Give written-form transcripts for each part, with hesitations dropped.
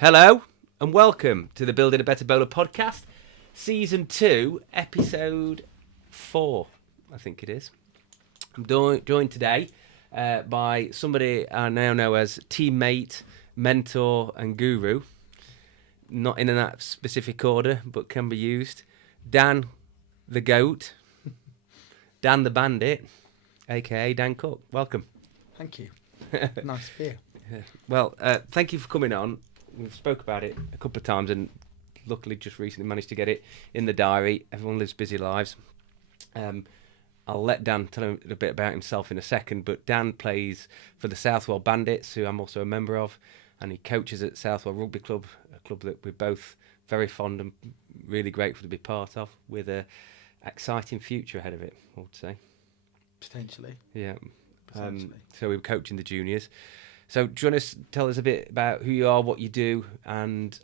Hello and welcome to the Building a Better Bowler podcast, Season 2, Episode 4, I think it is. I'm joined today by somebody I now know as teammate, mentor and guru. Not in that specific order, but can be used. Dan the Goat, Dan the Bandit, a.k.a. Dan Cook. Welcome. Thank you. Nice to be here. Well, thank you for coming on. We've spoke about it a couple of times and luckily just recently managed to get it in the diary. Everyone lives busy lives. I'll let Dan tell him a bit about himself in a second, but Dan plays for the Southwell Bandits, who I'm also a member of, and he coaches at Southwell Rugby Club, a club that we're both very fond and really grateful to be part of, with a exciting future ahead of it, I would say. Potentially. Yeah. Potentially. So we're coaching the juniors. So do you want to tell us a bit about who you are, what you do, and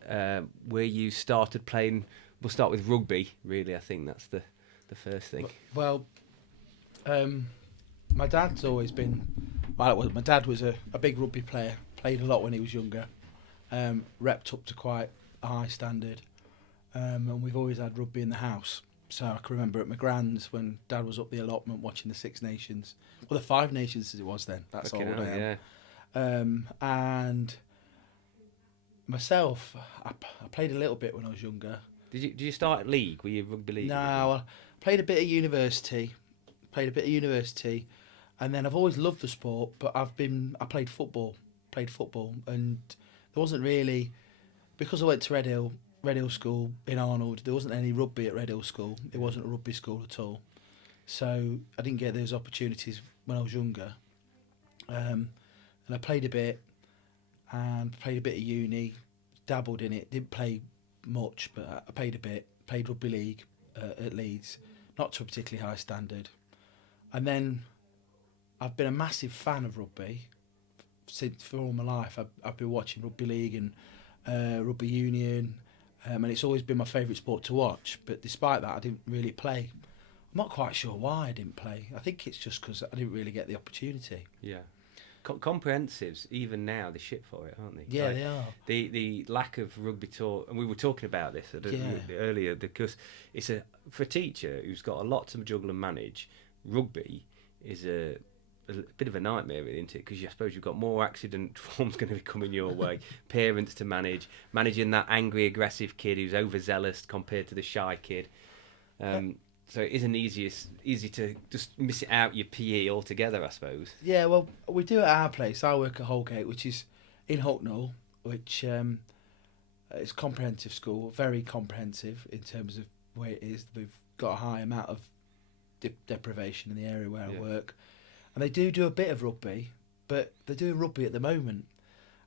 where you started playing? We'll start with rugby, really. I think that's the first thing. Well, my dad's always been... Well, my dad was a big rugby player, played a lot when he was younger, repped up to quite a high standard, and we've always had rugby in the house. So I can remember at my grand's when Dad was up the allotment watching the Six Nations, well, the Five Nations as it was then. That's all. Yeah. And myself, I played a little bit when I was younger. Did you start at league? Were you rugby league? No, I played a bit at university. And then I've always loved the sport, but I played football, and there wasn't really, because I went to Red Hill School in Arnold, there wasn't any rugby at Red Hill School. It wasn't a rugby school at all. So I didn't get those opportunities when I was younger. And I played a bit at uni, dabbled in it, didn't play much, but I played a bit, played rugby league at Leeds, not to a particularly high standard. And then I've been a massive fan of rugby for all my life. I've been watching rugby league and rugby union, and it's always been my favourite sport to watch. But despite that, I didn't really play. I'm not quite sure why I didn't play. I think it's just because I didn't really get the opportunity. Yeah. Comprehensives, even now, they're shit for it, aren't they? Yeah, they are. The lack of rugby talk, and we were talking about this earlier, because it's for a teacher who's got a lot to juggle and manage, rugby is a bit of a nightmare, really, isn't it? Because I suppose you've got more accident forms going to be coming your way, parents to managing that angry, aggressive kid who's overzealous compared to the shy kid. So it isn't easy to just miss it out your PE altogether, I suppose. Yeah, well, we do it at our place. I work at Holgate, which is in Hucknall, which is comprehensive school, very comprehensive in terms of where it is. We've got a high amount of deprivation in the area where I work. And they do a bit of rugby, but they're doing rugby at the moment.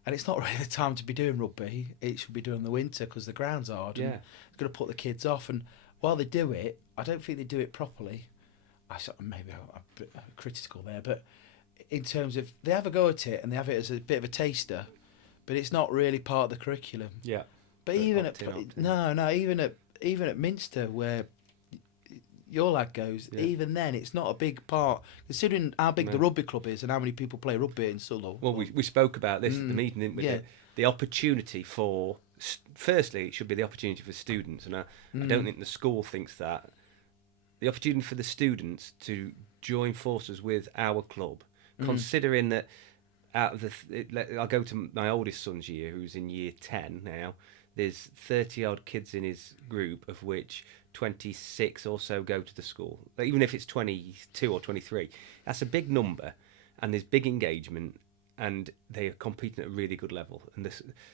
And it's not really the time to be doing rugby. It should be doing the winter because the ground's hard. And it's going to put the kids off. And while they do it, I don't think they do it properly. Maybe I'm a bit critical there, but in terms of they have a go at it and they have it as a bit of a taster, but it's not really part of the curriculum. Yeah. But even at Minster, where your lad goes, even then it's not a big part, considering how big the rugby club is and how many people play rugby in Southwell. Well, we spoke about this at the meeting, didn't we? Yeah. The opportunity for, firstly, it should be the opportunity for students, and I don't think the school thinks that. The opportunity for the students to join forces with our club, considering that out of I'll go to my oldest son's year, who's in year 10 now. There's 30 odd kids in his group, of which 26 or so go to the school. Even if it's 22 or 23, that's a big number, and there's big engagement, and they are competing at a really good level. And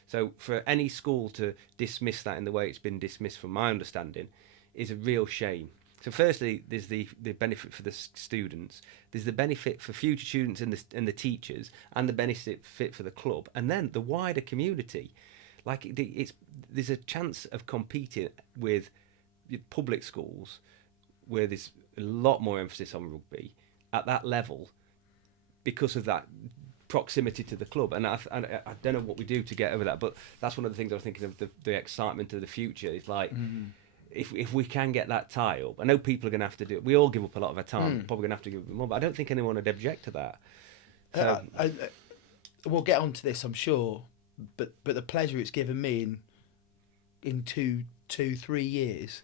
so for any school to dismiss that in the way it's been dismissed, from my understanding, is a real shame. So firstly, there's the benefit for the students, there's the benefit for future students and the teachers, and the benefit for the club, and then the wider community. Like there's a chance of competing with public schools where there's a lot more emphasis on rugby at that level because of that proximity to the club. And I don't know what we do to get over that, but that's one of the things I was thinking of, the excitement of the future. It's like, if we can get that tie up, I know people are going to have to do it. We all give up a lot of our time, probably going to have to give up more, but I don't think anyone would object to that. So, we'll get onto this, I'm sure, but the pleasure it's given me in 3 years,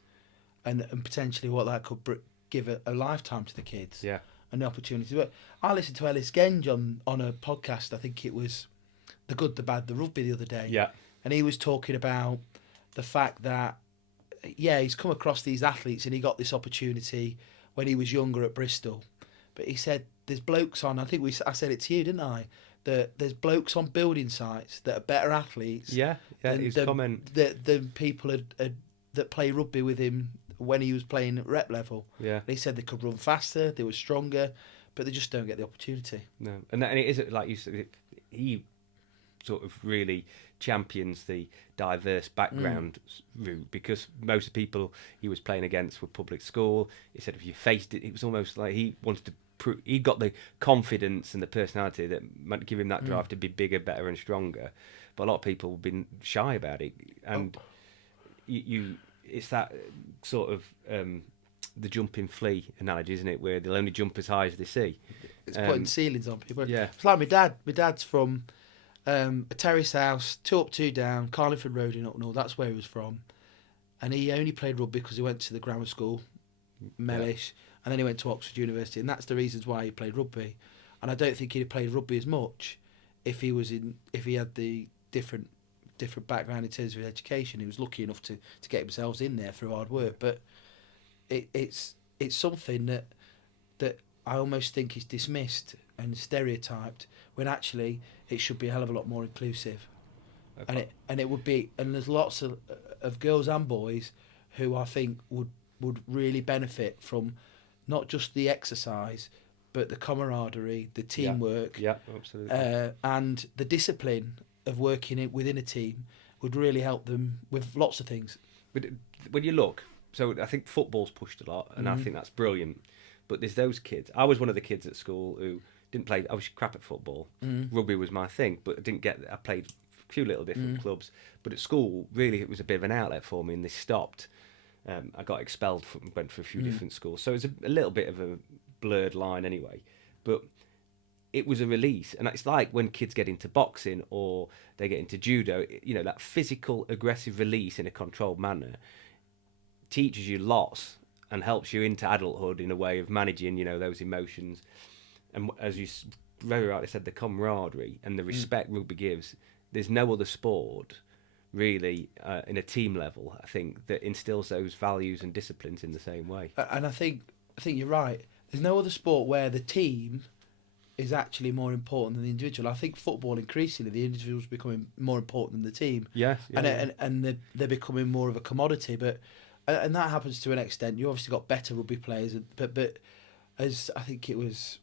and potentially what that could give a lifetime to the kids. Yeah. And the opportunity. But I listened to Ellis Genge on a podcast. I think it was The Good, the Bad, the Rugby the other day. Yeah. And he was talking about the fact that, he's come across these athletes and he got this opportunity when he was younger at Bristol. But he said there's blokes on, I said it to you, didn't I? That there's blokes on building sites that are better athletes. Yeah, his comment. The people that play rugby with him when he was playing at rep level. Yeah. They said they could run faster, they were stronger, but they just don't get the opportunity. No. And it is, like you said, he sort of really champions the diverse background route, because most of the people he was playing against were public school. He said if you faced it, it was almost like he wanted to prove, he got the confidence and the personality that might give him that drive to be bigger, better and stronger. But a lot of people have been shy about it. And it's that sort of the jumping flea analogy, isn't it, where they'll only jump as high as they see. It's putting ceilings on people. Yeah. It's like my dad. My dad's from a terrace house, 2 up, 2 down, Carlingford Road in Hucknall. That's where he was from. And he only played rugby because he went to the grammar school, Mellish, and then he went to Oxford University. And that's the reasons why he played rugby. And I don't think he'd have played rugby as much if he had the different background in terms of his education. He was lucky enough to get himself in there through hard work. But it's something that I almost think is dismissed and stereotyped, when actually it should be a hell of a lot more inclusive. Okay. And it would be, and there's lots of girls and boys who I think would really benefit from not just the exercise, but the camaraderie, the teamwork, absolutely, and the discipline of working within a team would really help them with lots of things. But when you look, so I think football's pushed a lot, and I think that's brilliant. But there's those kids. I was one of the kids at school who didn't play. I was crap at football. Rugby was my thing, but I played a few little different clubs. But at school, really, it was a bit of an outlet for me, and they stopped. I got expelled went for a few different schools, so it was a little bit of a blurred line anyway. But it was a release, and it's like when kids get into boxing or they get into judo. That physical, aggressive release in a controlled manner teaches you lots and helps you into adulthood in a way of managing, those emotions. And as you very rightly said, the camaraderie and the respect rugby gives. There's no other sport, really, in a team level, I think, that instills those values and disciplines in the same way. And I think you're right. There's no other sport where the team is actually more important than the individual. I think football, increasingly, the individual's becoming more important than the team. Yeah. And they're becoming more of a commodity. And that happens to an extent. You obviously got better rugby players, but as I think it was,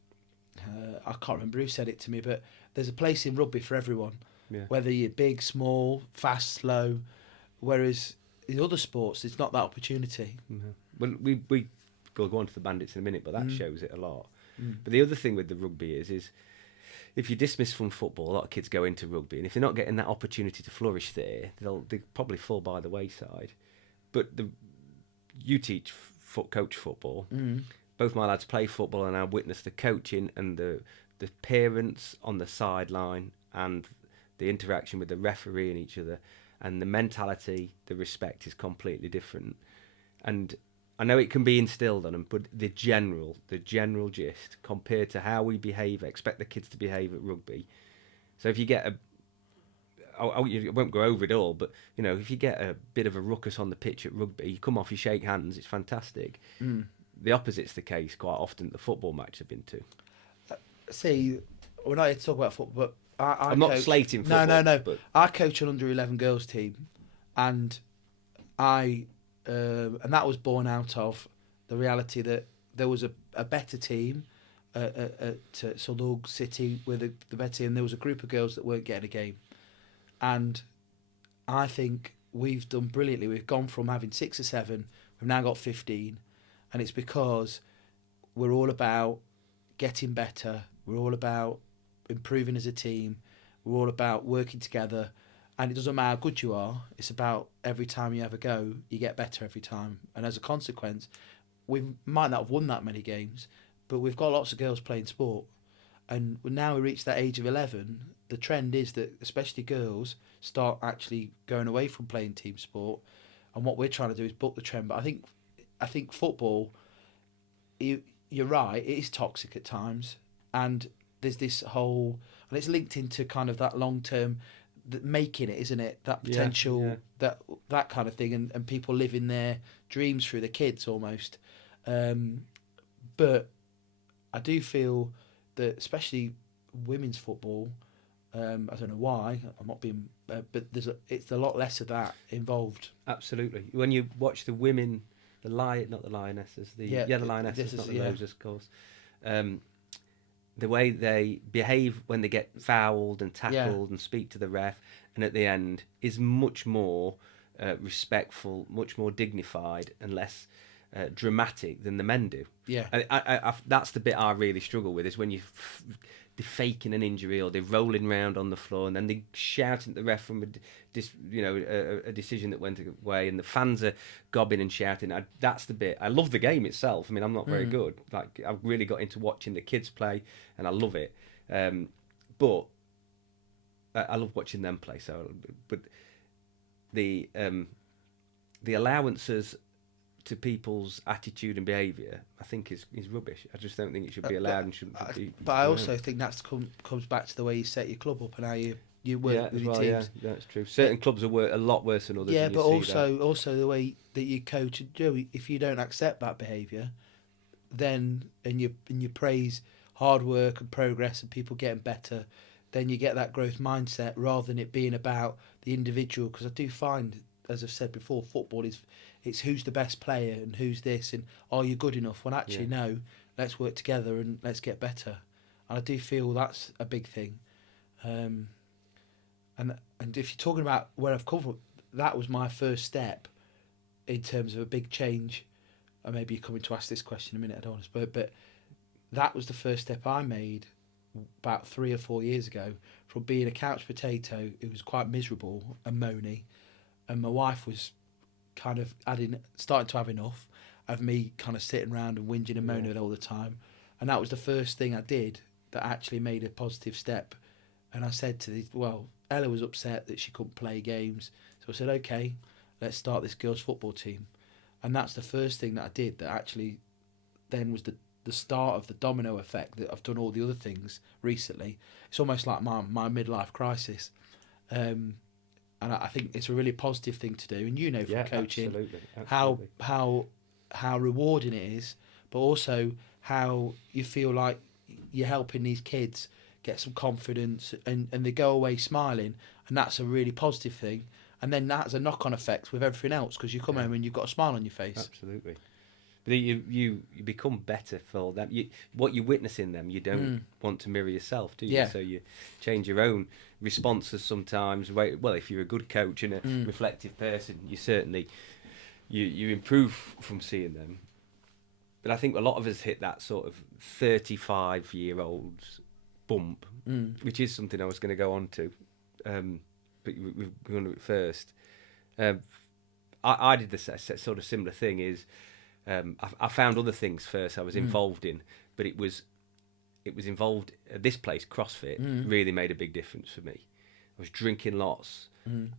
I can't remember who said it to me, but there's a place in rugby for everyone. Yeah. Whether you're big, small, fast, slow. Whereas in other sports, it's not that opportunity. Mm-hmm. Well, we go on to the Bandits in a minute, but that shows it a lot. But the other thing with the rugby is if you dismiss from football, a lot of kids go into rugby, and if they're not getting that opportunity to flourish there, they'll probably fall by the wayside. But you coach football. Both my lads play football, and I witness the coaching and the parents on the sideline and the interaction with the referee and each other, and the mentality, the respect is completely different. And I know it can be instilled on them, but the general gist, compared to how we expect the kids to behave at rugby. So if you get I won't go over it all, but if you get a bit of a ruckus on the pitch at rugby, you come off, you shake hands, it's fantastic. The opposite's the case quite often at the football match I've been to. See, we're not here to talk about football, but I'm not slating football. No. But I coach an under-11 girls team, and and that was born out of the reality that there was a better team at Southwell City with the better team. There was a group of girls that weren't getting a game, and I think we've done brilliantly. We've gone from having 6 or 7, we've now got 15, and it's because we're all about getting better. We're all about improving as a team. We're all about working together, and it doesn't matter how good you are. It's about every time you have a go, you get better every time, and as a consequence, we might not have won that many games, but we've got lots of girls playing sport, And now we reach that age of 11, the trend is that especially girls start actually going away from playing team sport. And what we're trying to do is buck the trend. But I think football, you're right, it is toxic at times. And there's this whole, and it's linked into kind of that long term, making it, isn't it? That potential, that kind of thing, and people living their dreams through the kids almost. But I do feel that especially women's football, I don't know why, I'm not being, but it's a lot less of that involved. Absolutely. When you watch the women, the not the lionesses, the lionesses, not the roses, of course. The way they behave when they get fouled and tackled and speak to the ref, and at the end is much more respectful, much more dignified, and less dramatic than the men do. Yeah, I that's the bit I really struggle with, is when they're faking an injury or they're rolling around on the floor and then they're shouting at the ref from a decision that went away, and the fans are gobbing and shouting. That's the bit. I love the game itself. I mean, I'm not very good. Like, I've really got into watching the kids play, and I love it. But I love watching them play. So, but the allowances to people's attitude and behaviour, I think is rubbish. I just don't think it should be allowed and shouldn't be. But I also think that comes back to the way you set your club up and how you work with your teams. Yeah, that's true. Certain clubs are a lot worse than others. Yeah, but also the way that you coach and do. If you don't accept that behaviour, then and you praise hard work and progress and people getting better, then you get that growth mindset rather than it being about the individual. Because I do find, as I've said before, football it's who's the best player and who's this and are you good enough, when actually no, let's work together and let's get better. And I do feel that's a big thing. And if you're talking about where I've come from, that was my first step in terms of a big change. And maybe you're coming to ask this question in a minute, I don't want to, but that was the first step I made about 3 or 4 years ago, from being a couch potato who was quite miserable and moany, and my wife was kind of starting to have enough of me kind of sitting around and whinging and moaning all the time. And that was the first thing I did that actually made a positive step. And I said to Ella was upset that she couldn't play games, so I said, okay, let's start this girls' football team. And that's the first thing that I did that actually then was the start of the domino effect that I've done all the other things recently. It's almost like my midlife crisis. And I think it's a really positive thing to do. And you know from coaching absolutely. How rewarding it is, but also how you feel like you're helping these kids get some confidence and they go away smiling, and that's a really positive thing. And then that has a knock-on effect with everything else, because you come home and you've got a smile on your face. Absolutely. But you become better for them. What you witness in them, you don't want to mirror yourself, do you? Yeah. So you change your own responses sometimes. Well, if you're a good coach and a reflective person, you certainly you improve from seeing them. But I think a lot of us hit that sort of 35-year-olds bump, which is something I was going to go on to. But we're going to do it first. I did the sort of similar thing. I found other things first I was involved in, but it was involved at this place, CrossFit, really made a big difference for me. I was drinking lots.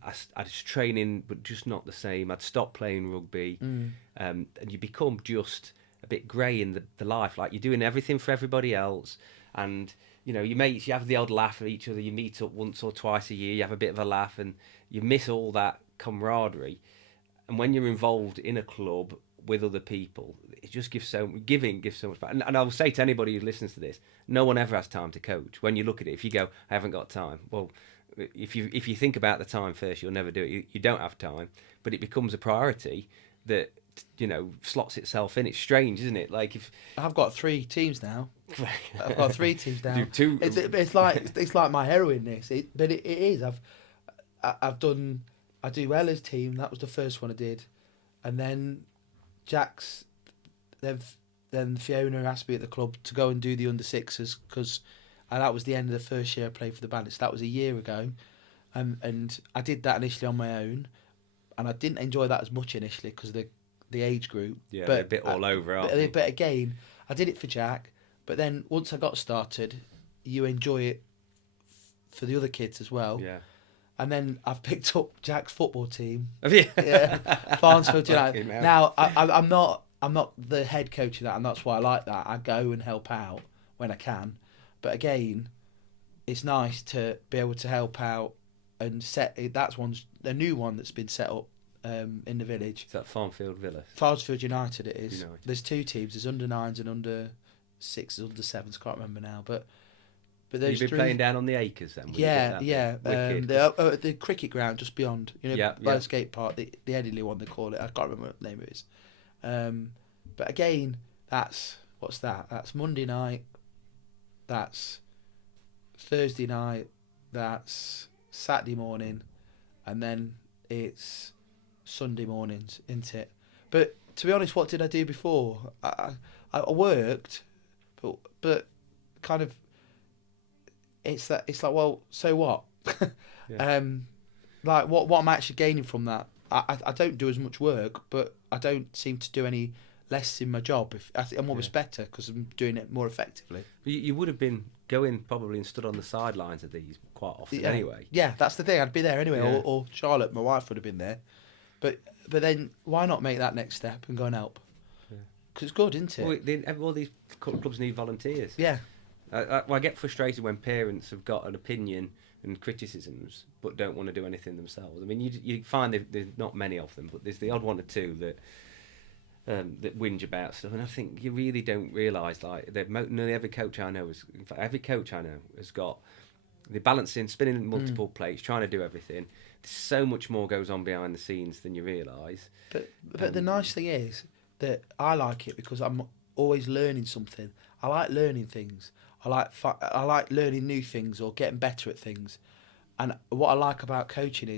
I was training, but just not the same. I'd stopped playing rugby, and you become just a bit grey in the life. Like, you're doing everything for everybody else, and your mates, you have the odd laugh at each other. You meet up once or twice a year, you have a bit of a laugh, and you miss all that camaraderie. And when you're involved in a club with other people, it just gives so much back. And I will say to anybody who listens to this, no one ever has time to coach. When you look at it, if you go, I haven't got time, well, if you think about the time first, you'll never do it. You don't have time, but it becomes a priority that slots itself in. It's strange, isn't it? Like, if I've got 3 teams now. I've got 3 teams now. Two. It's like my heroin. But it is. I do Ella's team. That was the first one I did, and then Jack's. Then Fiona asked me at the club to go and do the under 6s, because that was the end of the first year I played for the Bandits. That was a year ago, and I did that initially on my own, and I didn't enjoy that as much initially because of the age group. Yeah, they're a bit all over, aren't they? But again, I did it for Jack. But then once I got started, you enjoy it for the other kids as well. Yeah. And then I've picked up Jack's football team. Have you? Yeah, Farnsfield Fucking United. hell. Now I'm not the head coach of that, and that's why I like that. I go and help out when I can, but again, it's nice to be able to help out and set. That's a new one that's been set up in the village. Is that Farmfield Villa? Farnsfield United. It is. United. There's 2 teams. There's under 9s and under 6s, under 7s. Can't remember now, but You've been playing down on the acres then? Yeah. Wicked. The cricket ground just beyond, by Yeah. the skate park, the Headingley one they call it. I can't remember what the name it is. But again, what's that? That's Monday night. That's Thursday night. That's Saturday morning, and then it's Sunday mornings, isn't it? But to be honest, what did I do before? I worked, but kind of. It's like, well, so what? Yeah. Like what I'm actually gaining from that. I don't do as much work, but I don't seem to do any less in my job. I think I'm almost better because I'm doing it more effectively. You would have been going probably and stood on the sidelines of these quite often anyway. Yeah, that's the thing. I'd be there anyway, Yeah. or Charlotte, my wife, would have been there. But then why not make that next step and go and help? Because it's good, isn't it? Well, all these clubs need volunteers. Yeah. I get frustrated when parents have got an opinion and criticisms but don't want to do anything themselves. I mean, you find there's not many of them, but there's the odd one or two that whinge about stuff, and I think you really don't realise that nearly every coach I know has got the balancing, spinning multiple plates, trying to do everything. There's so much more goes on behind the scenes than you realise. But the nice thing is that I like it because I'm always learning something. I like learning things. I like learning new things or getting better at things. And what I like about coaching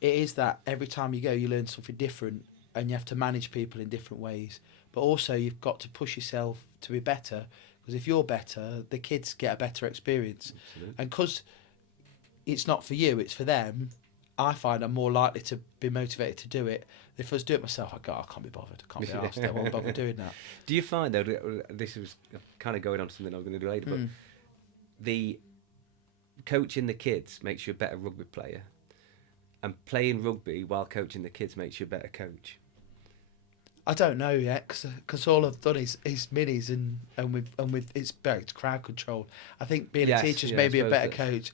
is that every time you go, you learn something different, and you have to manage people in different ways. But also, you've got to push yourself to be better, because if you're better, the kids get a better experience. Absolutely. And because it's not for you, it's for them, I find I'm more likely to be motivated to do it. If I was doing it myself, I can't be bothered. I can't be asked. I won't bother doing that. Do you find, though, this was kind of going on to something I was going to do later, but the coaching the kids makes you a better rugby player, and playing rugby while coaching the kids makes you a better coach? I don't know yet, because all I've done is minis and with it's better crowd control. I think being a teacher is maybe a better coach,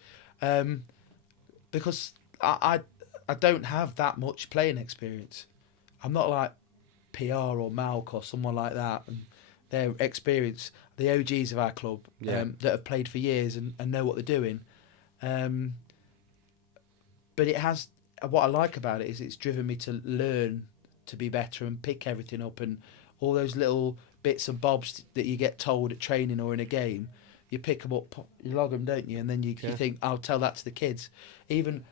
because I don't have that much playing experience. I'm not like PR or Malk or someone like that, and their experience, the OGs of our club that have played for years and know what they're doing. But it has, what I like about it is it's driven me to learn to be better and pick everything up, and all those little bits and bobs that you get told at training or in a game, you pick them up, you log them, don't you? And then you think, I'll tell that to the kids. Even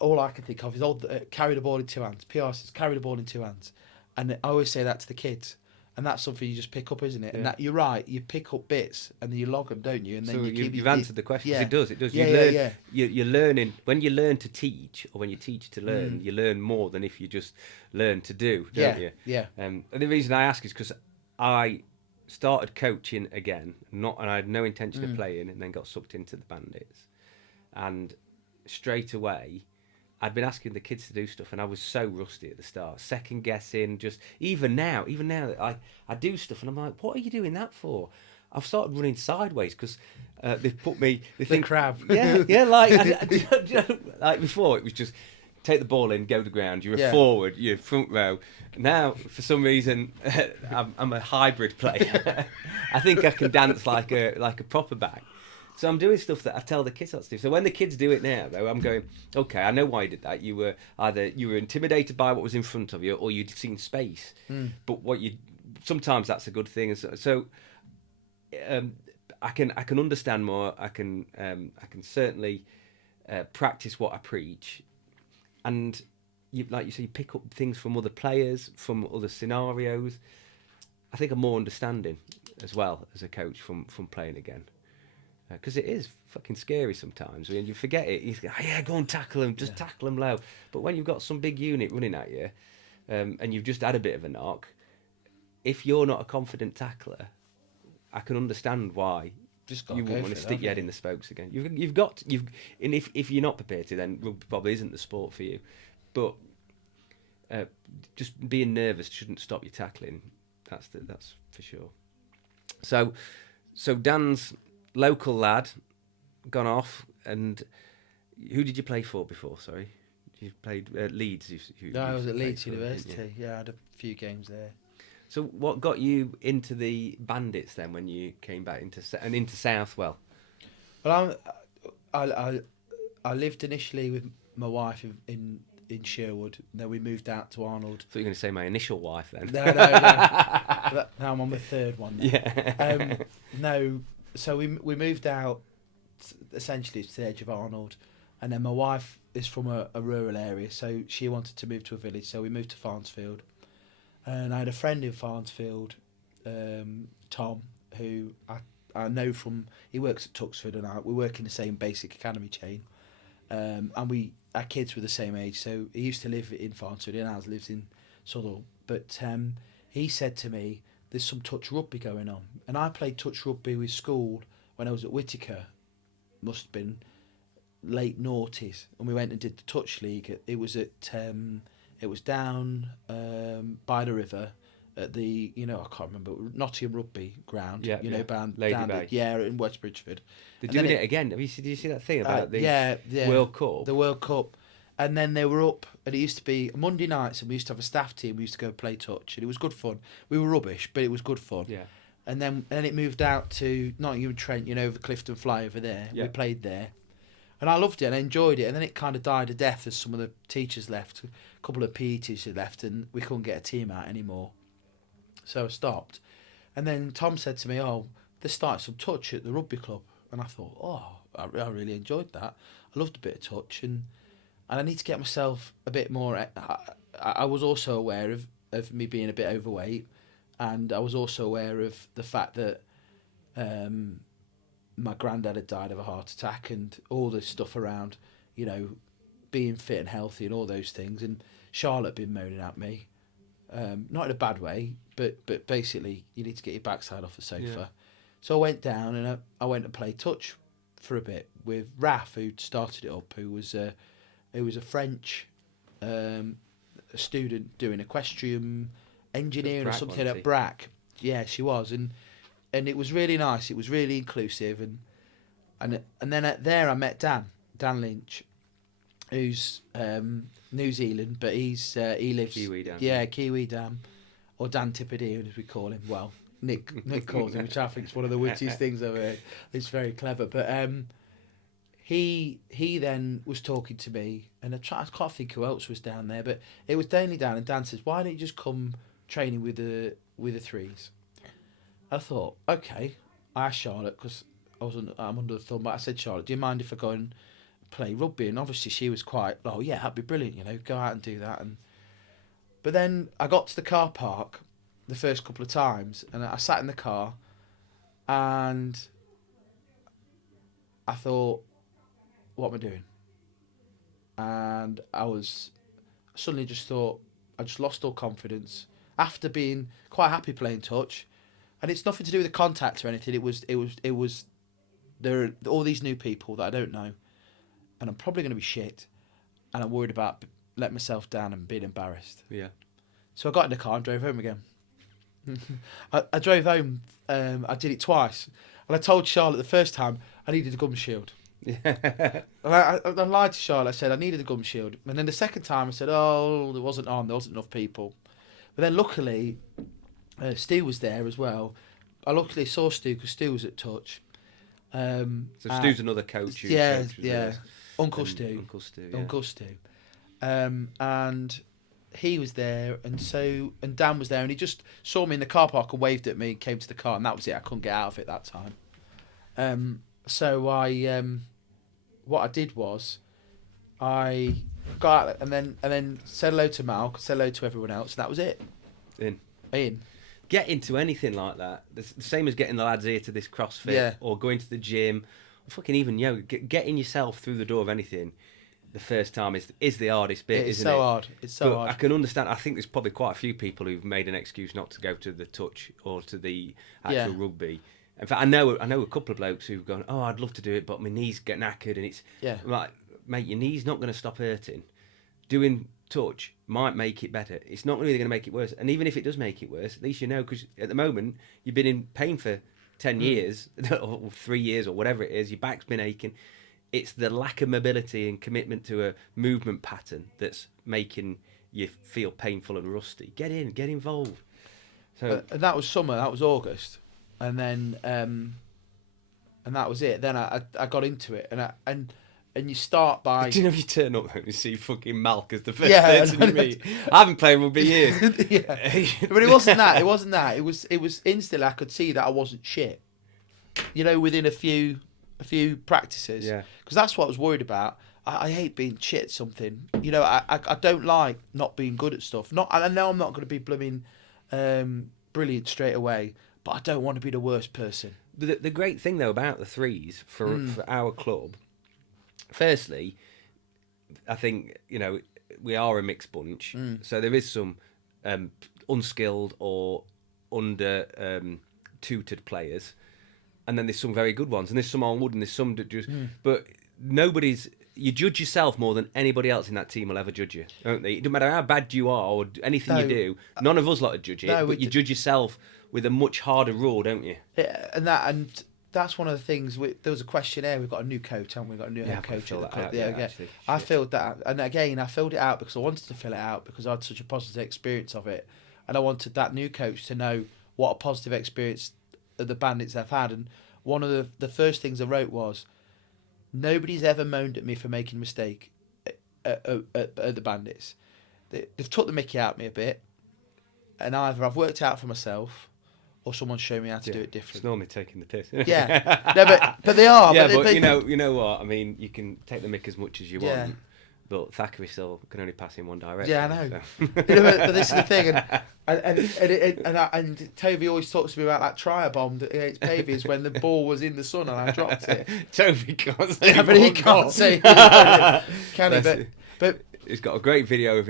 all I can think of is carry the ball in 2 hands. PR says carry the ball in 2 hands, and I always say that to the kids, and that's something you just pick up, isn't it? And that, you're right, you pick up bits and then you log them, don't you? And then you've answered the question. Yeah. It does. Yeah. You're learning when you learn to teach, or when you teach to learn. You learn more than if you just learn to do, don't you? Yeah. And the reason I ask is because I started coaching again, and I had no intention of playing, and then got sucked into the Bandits, and straight away I'd been asking the kids to do stuff, and I was so rusty at the start, second guessing. Just even now that I do stuff, and I'm like, what are you doing that for? I've started running sideways because they've put me. They think crab. Yeah. Like before, it was just take the ball in, go to the ground. You're a forward, you're front row. Now, for some reason, I'm a hybrid player. I think I can dance like a proper back. So I'm doing stuff that I tell the kids not to do. So when the kids do it now, though, I'm going, okay, I know why you did that. You were intimidated by what was in front of you, or you'd seen space. But sometimes that's a good thing. So I can understand more. I can certainly practice what I preach, and like you say, you pick up things from other players, from other scenarios. I think I'm more understanding as well as a coach from playing again. Because it is fucking scary sometimes when you forget it. You think, go and tackle them, tackle them low. But when you've got some big unit running at you, and you've just had a bit of a knock, if you're not a confident tackler, I can understand why just got you to wouldn't go want to for it, stick your head haven't in the spokes again. And if you're not prepared to, then rugby probably isn't the sport for you. But just being nervous shouldn't stop you tackling. That's for sure. So Dan's local lad gone off, and who did you play for before? Sorry, you played Leeds. No, I was at Leeds for, University. Yeah, I had a few games there. So what got you into the Bandits then when you came back into Southwell? Well, I lived initially with my wife in Sherwood. Then we moved out to Arnold. I thought you were going to say my initial wife then. No. Now I'm on the third one. Now. Yeah. No, so we moved out essentially to the edge of Arnold, and then my wife is from a rural area, so she wanted to move to a village, so we moved to Farnsfield. And I had a friend in Farnsfield, Tom, who I know from, he works at Tuxford, and we work in the same basic academy chain. And our kids were the same age, so he used to live in Farnsfield, and ours lives in Southwell. But he said to me, there's some touch rugby going on. And I played touch rugby with school when I was at Whittaker. Must have been late noughties. And we went and did the touch league. It was down by the river at the, I can't remember, Nottingham Rugby ground. Bandit, in West Bridgeford. They're doing it again. Did you see that thing about the World Cup? The World Cup. And then they were up, and it used to be Monday nights, and we used to have a staff team. We used to go play touch, and it was good fun. We were rubbish, but it was good fun. Yeah. And then it moved out to Nottingham Trent, over Clifton Fly over there. Yeah. We played there. And I loved it and I enjoyed it. And then it kind of died a death as some of the teachers left. A couple of PE teachers had left and we couldn't get a team out anymore. So I stopped. And then Tom said to me, they started some touch at the rugby club. And I thought, I really enjoyed that. I loved a bit of touch. And I need to get myself a bit more... I was also aware of me being a bit overweight. And I was also aware of the fact that... my granddad had died of a heart attack and all this stuff around, being fit and healthy and all those things. And Charlotte had been moaning at me, not in a bad way, but basically you need to get your backside off the sofa. Yeah. So I went down and I went and played touch for a bit with Raf, who started it up, who was a French student doing equestrian engineering or something at Brack. Yeah, she was. And it was really nice. It was really inclusive, and then there I met Dan Lynch, who's New Zealand, but he lives Kiwi Dan. Yeah, Kiwi Dan, or Dan Tipperdean as we call him. Well, Nick calls him, which I think is one of the wittiest things I've heard. It's very clever, but he then was talking to me, and I can't think who else was down there, but it was mainly Dan. And Dan says, "Why don't you just come training with the threes?" I thought, okay. I asked Charlotte because I'm under the thumb. But I said, Charlotte, do you mind if I go and play rugby? And obviously she was quite, yeah, that'd be brilliant. Go out and do that. But then I got to the car park the first couple of times, and I sat in the car, and I thought, what am I doing? And I suddenly just thought, I just lost all confidence after being quite happy playing touch. And it's nothing to do with the contact or anything. It was. There are all these new people that I don't know, and I'm probably going to be shit, and I'm worried about letting myself down and being embarrassed. Yeah. So I got in the car and drove home again. I drove home. I did it twice, and I told Charlotte the first time I needed a gum shield. Yeah. I lied to Charlotte. I said I needed a gum shield, and then the second time I said, there wasn't on. There wasn't enough people. But then luckily. Stu was there as well. I luckily saw Stu because Stu was at touch. So Stu's another coach. Yeah. Uncle Stu. And he was there, and Dan was there, and he just saw me in the car park and waved at me and came to the car, and that was it. I couldn't get out of it that time. So what I did was, I got out and then said hello to Mal, said hello to everyone else, and that was it. In. Get into anything like that. The same as getting the lads here to this CrossFit or going to the gym, or fucking even getting yourself through the door of anything. The first time is the hardest bit, isn't it? It's so hard. I can understand. I think there's probably quite a few people who've made an excuse not to go to the touch or to the actual rugby In fact, I know a couple of blokes who've gone, oh, I'd love to do it, but my knees get knackered, and it's like, mate, your knee's not going to stop hurting. Doing touch might make it better. It's not really going to make it worse. And even if it does make it worse, at least you know, because at the moment you've been in pain for 10 years or 3 years or whatever it is. Your back's been aching. It's the lack of mobility and commitment to a movement pattern that's making you feel painful and rusty. Get involved. So and that was summer. That was August, and then and that was it. Then I got into it, and you start by. Do you know if you turn up and you see fucking Malk as the first person you meet? I haven't played rugby years. But it wasn't that. It wasn't that. It was instantly I could see that I wasn't shit. You know, within a few practices. Yeah. Because that's what I was worried about. I hate being shit at something. You know, I don't like not being good at stuff. I know I'm not going to be blooming brilliant straight away, but I don't want to be the worst person. The great thing though about the threes for our club. Firstly, I think, you know, we are a mixed bunch, so there is some unskilled or under tutored players, and then there's some very good ones, and there's some on wood, and there's some that just. But you judge yourself more than anybody else in that team will ever judge you, don't they? It doesn't matter how bad you are or anything you do. None of us like to judge it, but you judge yourself with a much harder rule, don't you? Yeah, and that's one of the things. There was a questionnaire. We've got a new coach, haven't we? We've got a new head coach at the club. I filled that out. And again, I filled it out because I wanted to fill it out because I had such a positive experience of it. And I wanted that new coach to know what a positive experience the Bandits have had. And one of the first things I wrote was, nobody's ever moaned at me for making a mistake at the Bandits. They've took the mickey out of me a bit. And either I've worked out for myself, or someone show me how to do it different. It's normally taking the piss. Yeah, no, but they are. Yeah, but you know what? I mean, you can take the mick as much as you want, but Thackeray still can only pass in one direction. Yeah, I know. So. You know, but this is the thing, and Toby always talks to me about that try I bombed against Pavies when the ball was in the sun and I dropped it. Toby can't say. Yeah, but he can't say. Can he? But he's got a great video of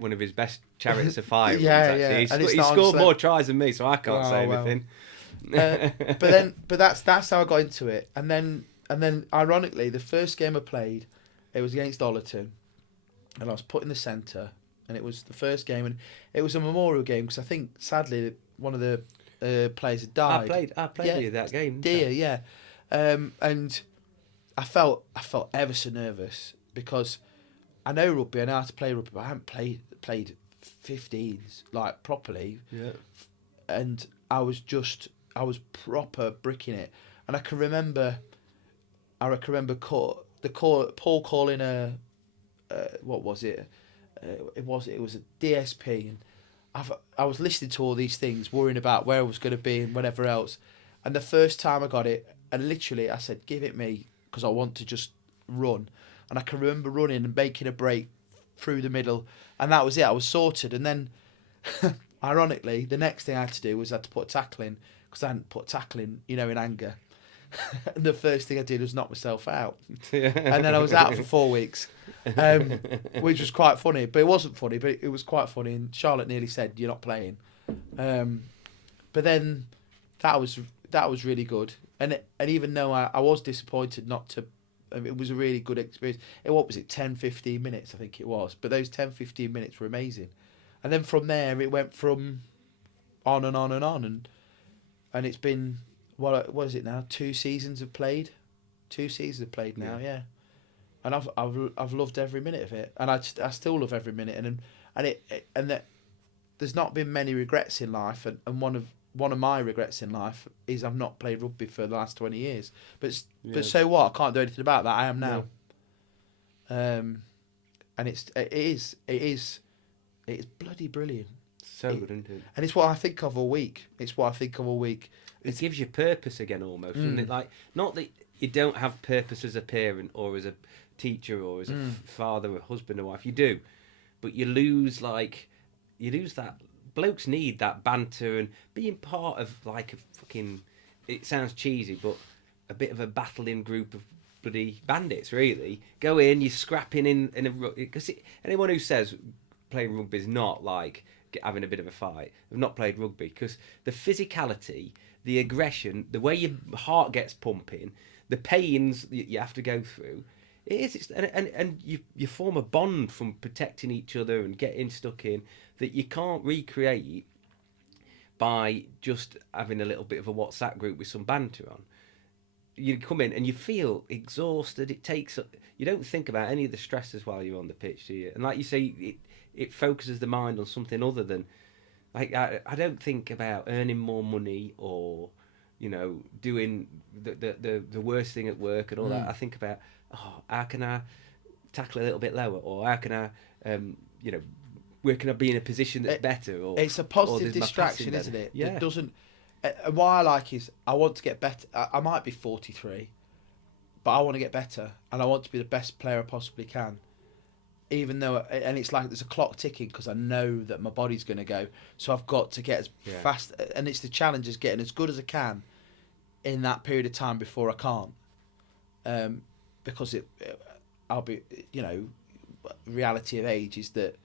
one of his best Chariots of Fire. Yeah. He's scored more tries than me, so I can't say anything. But that's how I got into it, and then ironically, the first game I played, it was against Ollerton, and I was put in the centre, and it was the first game, and it was a memorial game because I think sadly one of the players had died. I played with you that game. Yeah. And I felt ever so nervous because I know rugby, I know how to play rugby, but I haven't played 15s like properly. Yeah. And I was proper bricking it, and I can remember Paul calling a what was it? It was a DSP, and I was listening to all these things, worrying about where I was going to be and whatever else. And the first time I got it, and literally I said, "Give it me," because I want to just run. And I can remember running and making a break through the middle, and that was it. I was sorted. And then, ironically, the next thing I had to do was I had to put a tackle in because I hadn't put a tackle in, in anger. And the first thing I did was knock myself out. And then I was out for 4 weeks, which was quite funny. But it wasn't funny, but it was quite funny. And Charlotte nearly said, "You're not playing." But then that was really good. And even though I was disappointed not to, it was a really good experience. What was it, 10, 15 minutes, I think it was. But those 10, 15 minutes were amazing. And then from there, it went from on and on and on. And it's been, what is it now? 2 seasons have played. 2 seasons have played now, yeah. And I've loved every minute of it. And I still love every minute. And there's not been many regrets in life. And one of my regrets in life is I've not played rugby for the last 20 years. But so what? I can't do anything about that. I am now. And it is bloody brilliant. So good, isn't it? And it's what I think of all week. It gives you purpose again, almost. Isn't it? Like, not that you don't have purpose as a parent or as a teacher or as a father or husband or wife. You do, but you lose that. Blokes need that banter and being part of like a fucking. It sounds cheesy, but a bit of a battling group of bloody bandits. Really, go in. You're scrapping in a because anyone who says playing rugby is not like having a bit of a fight. I've not played rugby because the physicality, the aggression, the way your heart gets pumping, the pains that you have to go through. And you form a bond from protecting each other and getting stuck in that you can't recreate by just having a little bit of a WhatsApp group with some banter on. You come in and you feel exhausted. You don't think about any of the stresses while you're on the pitch, do you? And like you say, it focuses the mind on something other than, like, I don't think about earning more money or, doing the worst thing at work and all that. I think about, how can I tackle a little bit lower, or how can I, where can I be in a position that's better? Or it's a positive distraction, isn't it? Yeah. It doesn't. What I like is I want to get better. I might be 43, but I want to get better, and I want to be the best player I possibly can. Even though, and it's like there's a clock ticking because I know that my body's going to go. So I've got to get as fast, and it's the challenge is getting as good as I can in that period of time before I can't. Because I'll be, reality of age is that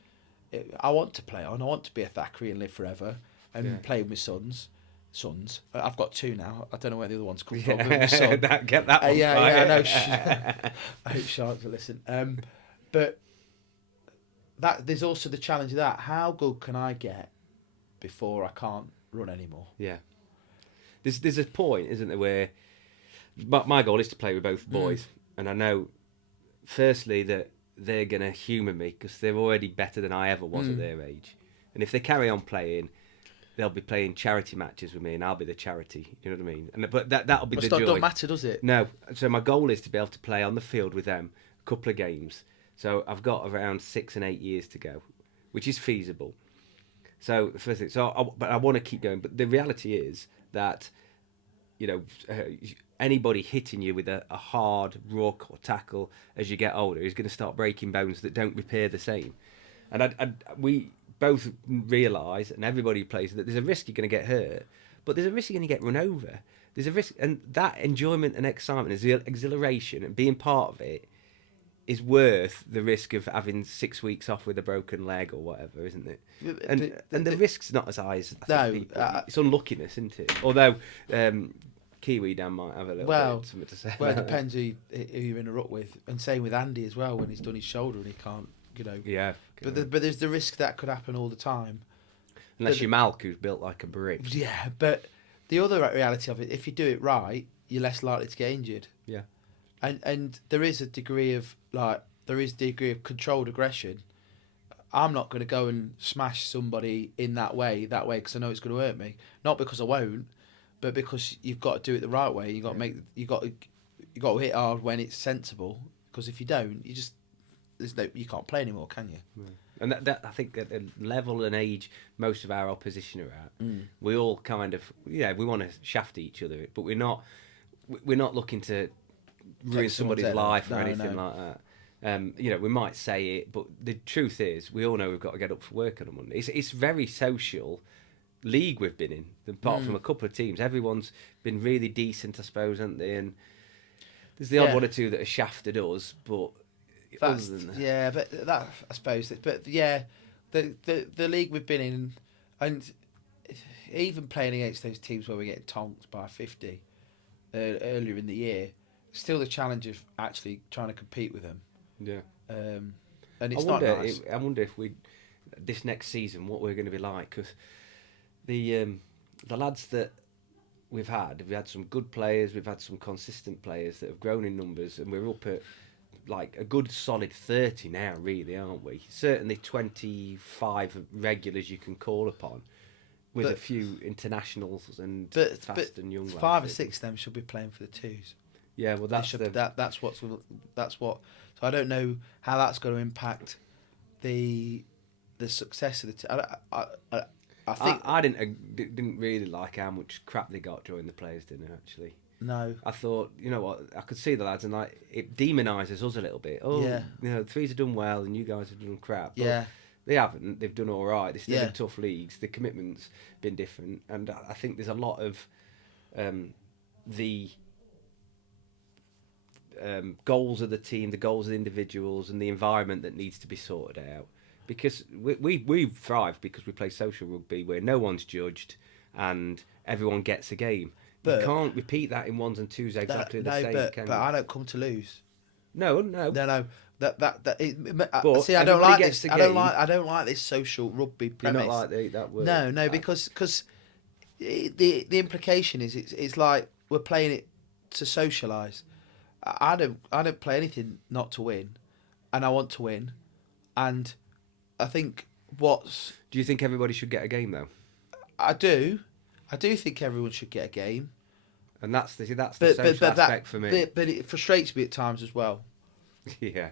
I want to play on. I want to be a Thackeray and live forever and play with my sons. I've got 2 now. I don't know where the other one's come from. But my son. Get that one. I know. I hope Charlotte will listen. But that there's also the challenge of that. How good can I get before I can't run anymore? Yeah. There's a point, isn't there, where my goal is to play with both boys, and I know, firstly, that they're going to humour me because they're already better than I ever was at their age, and if they carry on playing, they'll be playing charity matches with me, and I'll be the charity. You know what I mean? But that'll be the joy. It don't matter, does it? No. So my goal is to be able to play on the field with them a couple of games. So I've got around 6 and 8 years to go, which is feasible. So the first thing, but I want to keep going. But the reality is that, anybody hitting you with a hard ruck or tackle as you get older is going to start breaking bones that don't repair the same. And we both realise, and everybody who plays, that there's a risk you're going to get hurt, but there's a risk you're going to get run over. There's a risk, and that enjoyment and excitement, is the exhilaration, and being part of it is worth the risk of having 6 weeks off with a broken leg or whatever, isn't it? And the risk's not as high as I think people. It's unluckiness, isn't it? Although Kiwi Dan might have a little bit something to say. Well, it depends who you're in a rut with, and same with Andy as well when he's done his shoulder and he can't, Yeah. But there's the risk that could happen all the time. Unless you're Malk, who's built like a brick. Yeah, but the other reality of it, if you do it right, you're less likely to get injured. Yeah. And there is a degree of controlled aggression. I'm not going to go and smash somebody in that way because I know it's going to hurt me. Not because I won't, but because you've got to do it the right way. You got to hit hard when it's sensible. Because if you don't, you can't play anymore, can you? Yeah. And that I think at the level and age most of our opposition are at, we all kind of we want to shaft each other, but we're not looking to ruin somebody's life or anything like that. We might say it, but the truth is, we all know we've got to get up for work on a Monday. It's very social league we've been in, apart from a couple of teams. Everyone's been really decent, I suppose, haven't they? And there's the odd one or two that have shafted us, but that's, but that I suppose. But yeah, the league we've been in, and even playing against those teams where we're getting tonked by 50 earlier in the year. Still the challenge of actually trying to compete with them. Yeah. And it's not nice. I wonder if this next season, what we're going to be like, because the lads that we've had some good players, we've had some consistent players that have grown in numbers, and we're up at like a good solid 30 now, really, aren't we? Certainly 25 regulars you can call upon, with a few internationals and fast and young lads. 5 or 6 of them should be playing for the twos. Yeah, well, that's what. So I don't know how that's going to impact the success of the team. I think I didn't really like how much crap they got during the players' dinner. Actually, no. I thought, you know what, I could see the lads, and it demonises us a little bit. Oh, yeah. The threes have done well, and you guys have done crap. But yeah. They haven't. They've done all right. They're still in tough leagues. The commitment's been different, and I think there's a lot of the goals of the team, the goals of the individuals, and the environment that needs to be sorted out. Because we thrive because we play social rugby where no one's judged, and everyone gets a game. But- you can't repeat that in ones and twos exactly the same. but I don't come to lose. No. No. But See, I don't everybody like gets this. the I don't game. like this social rugby You're premise. not like that word. No, because the implication is it's like we're playing it to socialise. I don't play anything not to win, and I want to win, and I think Do you think everybody should get a game though? I do think everyone should get a game, And that's the social aspect for me. But it frustrates me at times as well. Yeah.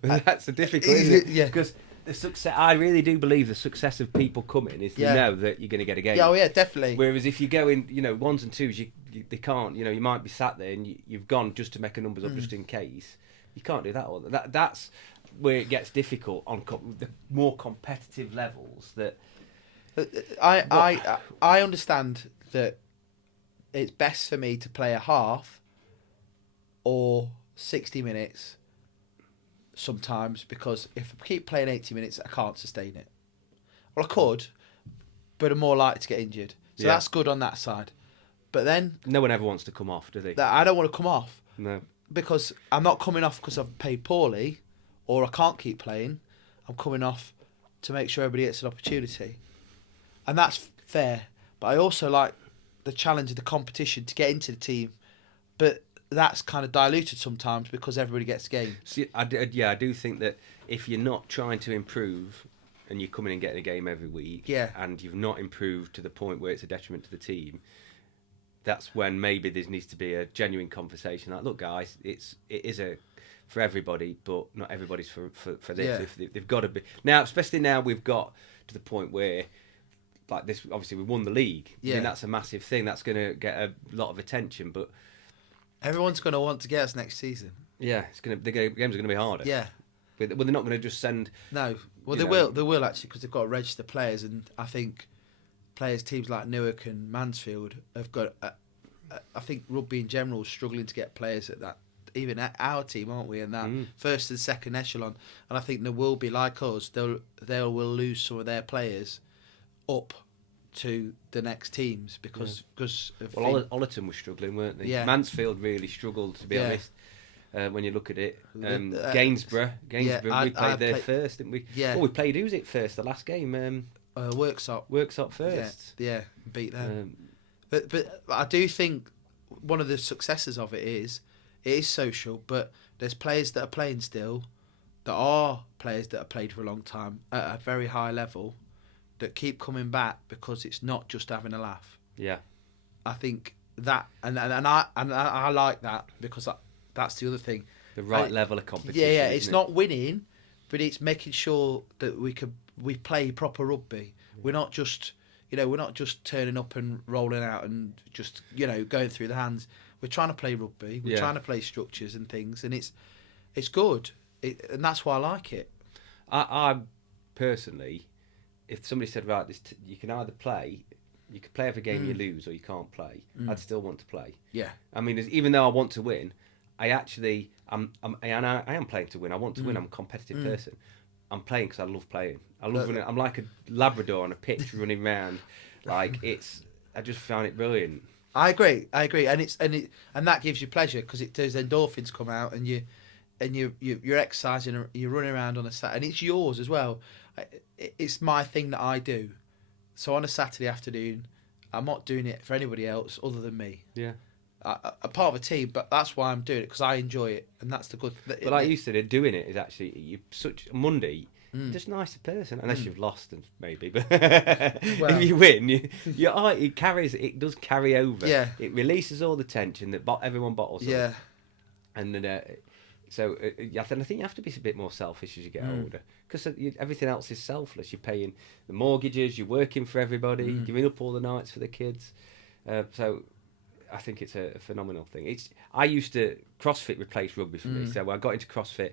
But that's the difficult, isn't it? Yeah. Because the success, I really do believe the success of people coming is to know that you're going to get a game. Yeah, yeah, definitely. Whereas if you go in, ones and twos, they can't. You might be sat there and you've gone just to make a numbers up just in case. You can't do that. That's where it gets difficult on the more competitive levels. That I understand that it's best for me to play a half or 60 minutes sometimes, because if I keep playing 80 minutes, I can't sustain it. Well, I could, but I'm more likely to get injured. So that's good on that side. But then... No one ever wants to come off, do they? I don't want to come off. No. Because I'm not coming off because I've played poorly or I can't keep playing. I'm coming off to make sure everybody gets an opportunity. And that's fair. But I also like the challenge of the competition to get into the team. But that's kind of diluted sometimes because everybody gets a game. See, I do think that if you're not trying to improve and you're coming and getting a game every week, and you've not improved to the point where it's a detriment to the team, that's when maybe there needs to be a genuine conversation. Like, look, guys, it is for everybody, but not everybody's for this. Yeah. If they've got to be now, especially now we've got to the point where, like this, obviously we won the league. Yeah. I mean, that's a massive thing. That's going to get a lot of attention, but everyone's going to want to get us next season. yeah, the games are going to be harder. Yeah. But they're not going to just send. No. Well, they will actually, because they've got to register players, and I think teams like Newark and Mansfield have got. I think rugby in general is struggling to get players at that. Even at our team, aren't we? In that first and second echelon, and I think there will be, like us, they will lose some of their players up to the next teams because Ollerton was struggling, weren't they? Yeah. Mansfield really struggled, to be honest. When you look at it, Gainsborough, we played there first, didn't we? Yeah. Oh, we played who's it first? The last game, Worksop first. Yeah, beat them. But I do think one of the successes of it is social, but there's players that are playing still, that are players that have played for a long time at a very high level, that keep coming back because it's not just having a laugh. Yeah. I think that, and I like that, because that's the other thing. The right level of competition. Yeah, it's not winning, but it's making sure that we play proper rugby. We're not just turning up and rolling out and just going through the hands. We're trying to play rugby. We're trying to play structures and things, and it's good. And that's why I like it. I personally, if somebody said, right, you can either play, you can play every game you lose, or you can't play, I'd still want to play. Yeah. I mean, even though I want to win, I am playing to win. I want to win. I'm a competitive person. I'm playing because I love playing. I love running. I'm like a Labrador on a pitch running around. Like I just found it brilliant. I agree, and that gives you pleasure because those endorphins come out, and you're exercising, you're running around on a Saturday, and it's yours as well. It's my thing that I do. So on a Saturday afternoon, I'm not doing it for anybody else other than me. Yeah. I'm part of a team, but that's why I'm doing it, because I enjoy it, and that's the good. But like you said, doing it is actually Monday. You're just a nicer person, unless you've lost, and maybe. But if you win, it does carry over. Yeah. It releases all the tension that everyone bottles up. Yeah. And then, so I think you have to be a bit more selfish as you get older, because everything else is selfless. You're paying the mortgages, you're working for everybody, giving up all the nights for the kids. So I think it's a phenomenal thing. I used to CrossFit replace rugby for me, so I got into CrossFit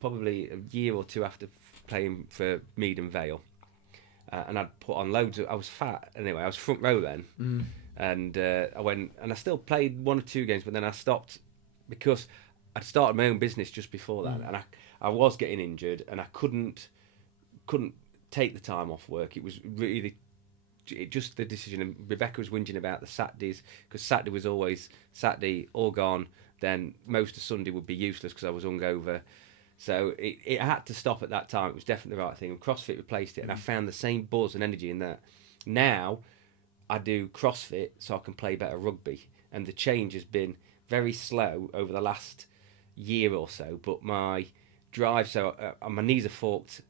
probably a year or two after playing for Mead and Vale, and I'd put on loads. I was fat anyway. I was front row then, and I went and I still played 1 or 2 games, but then I stopped because I'd started my own business just before that, and I was getting injured, and I couldn't take the time off work. It was really just the decision. And Rebecca was whinging about the Saturdays, because Saturday was always Saturday all gone. Then most of Sunday would be useless because I was hungover. So it had to stop at that time. It was definitely the right thing. And CrossFit replaced it, and I found the same buzz and energy in that. Now I do CrossFit so I can play better rugby, and the change has been very slow over the last year or so. But my drive, so my knees are forked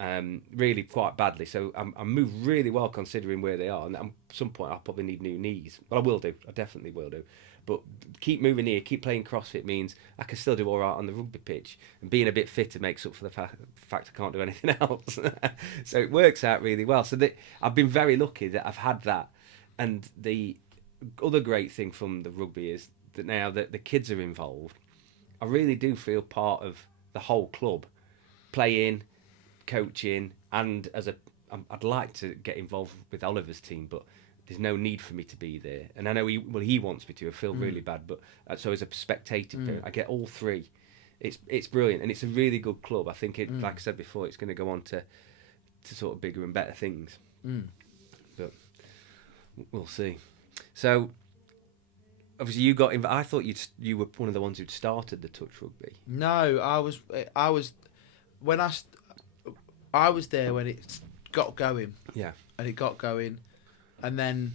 really quite badly. So I move really well considering where they are, and at some point I'll probably need new knees. But I will do. I definitely will do. But keep moving here, keep playing CrossFit means I can still do all right on the rugby pitch. And being a bit fitter makes up for the fact I can't do anything else. So it works out really well. So I've been very lucky that I've had that. And the other great thing from the rugby is that now that the kids are involved, I really do feel part of the whole club. Playing, coaching, and I'd like to get involved with Oliver's team, but there's no need for me to be there. And I know he wants me to. I feel really bad, but so as a spectator, I get all three. It's brilliant, and it's a really good club. I think like I said before, it's going to go on to sort of bigger and better things. But we'll see. So obviously you got I thought you were one of the ones who'd started the touch rugby. No, I was when I was there when it got going. Yeah. And it got going. And then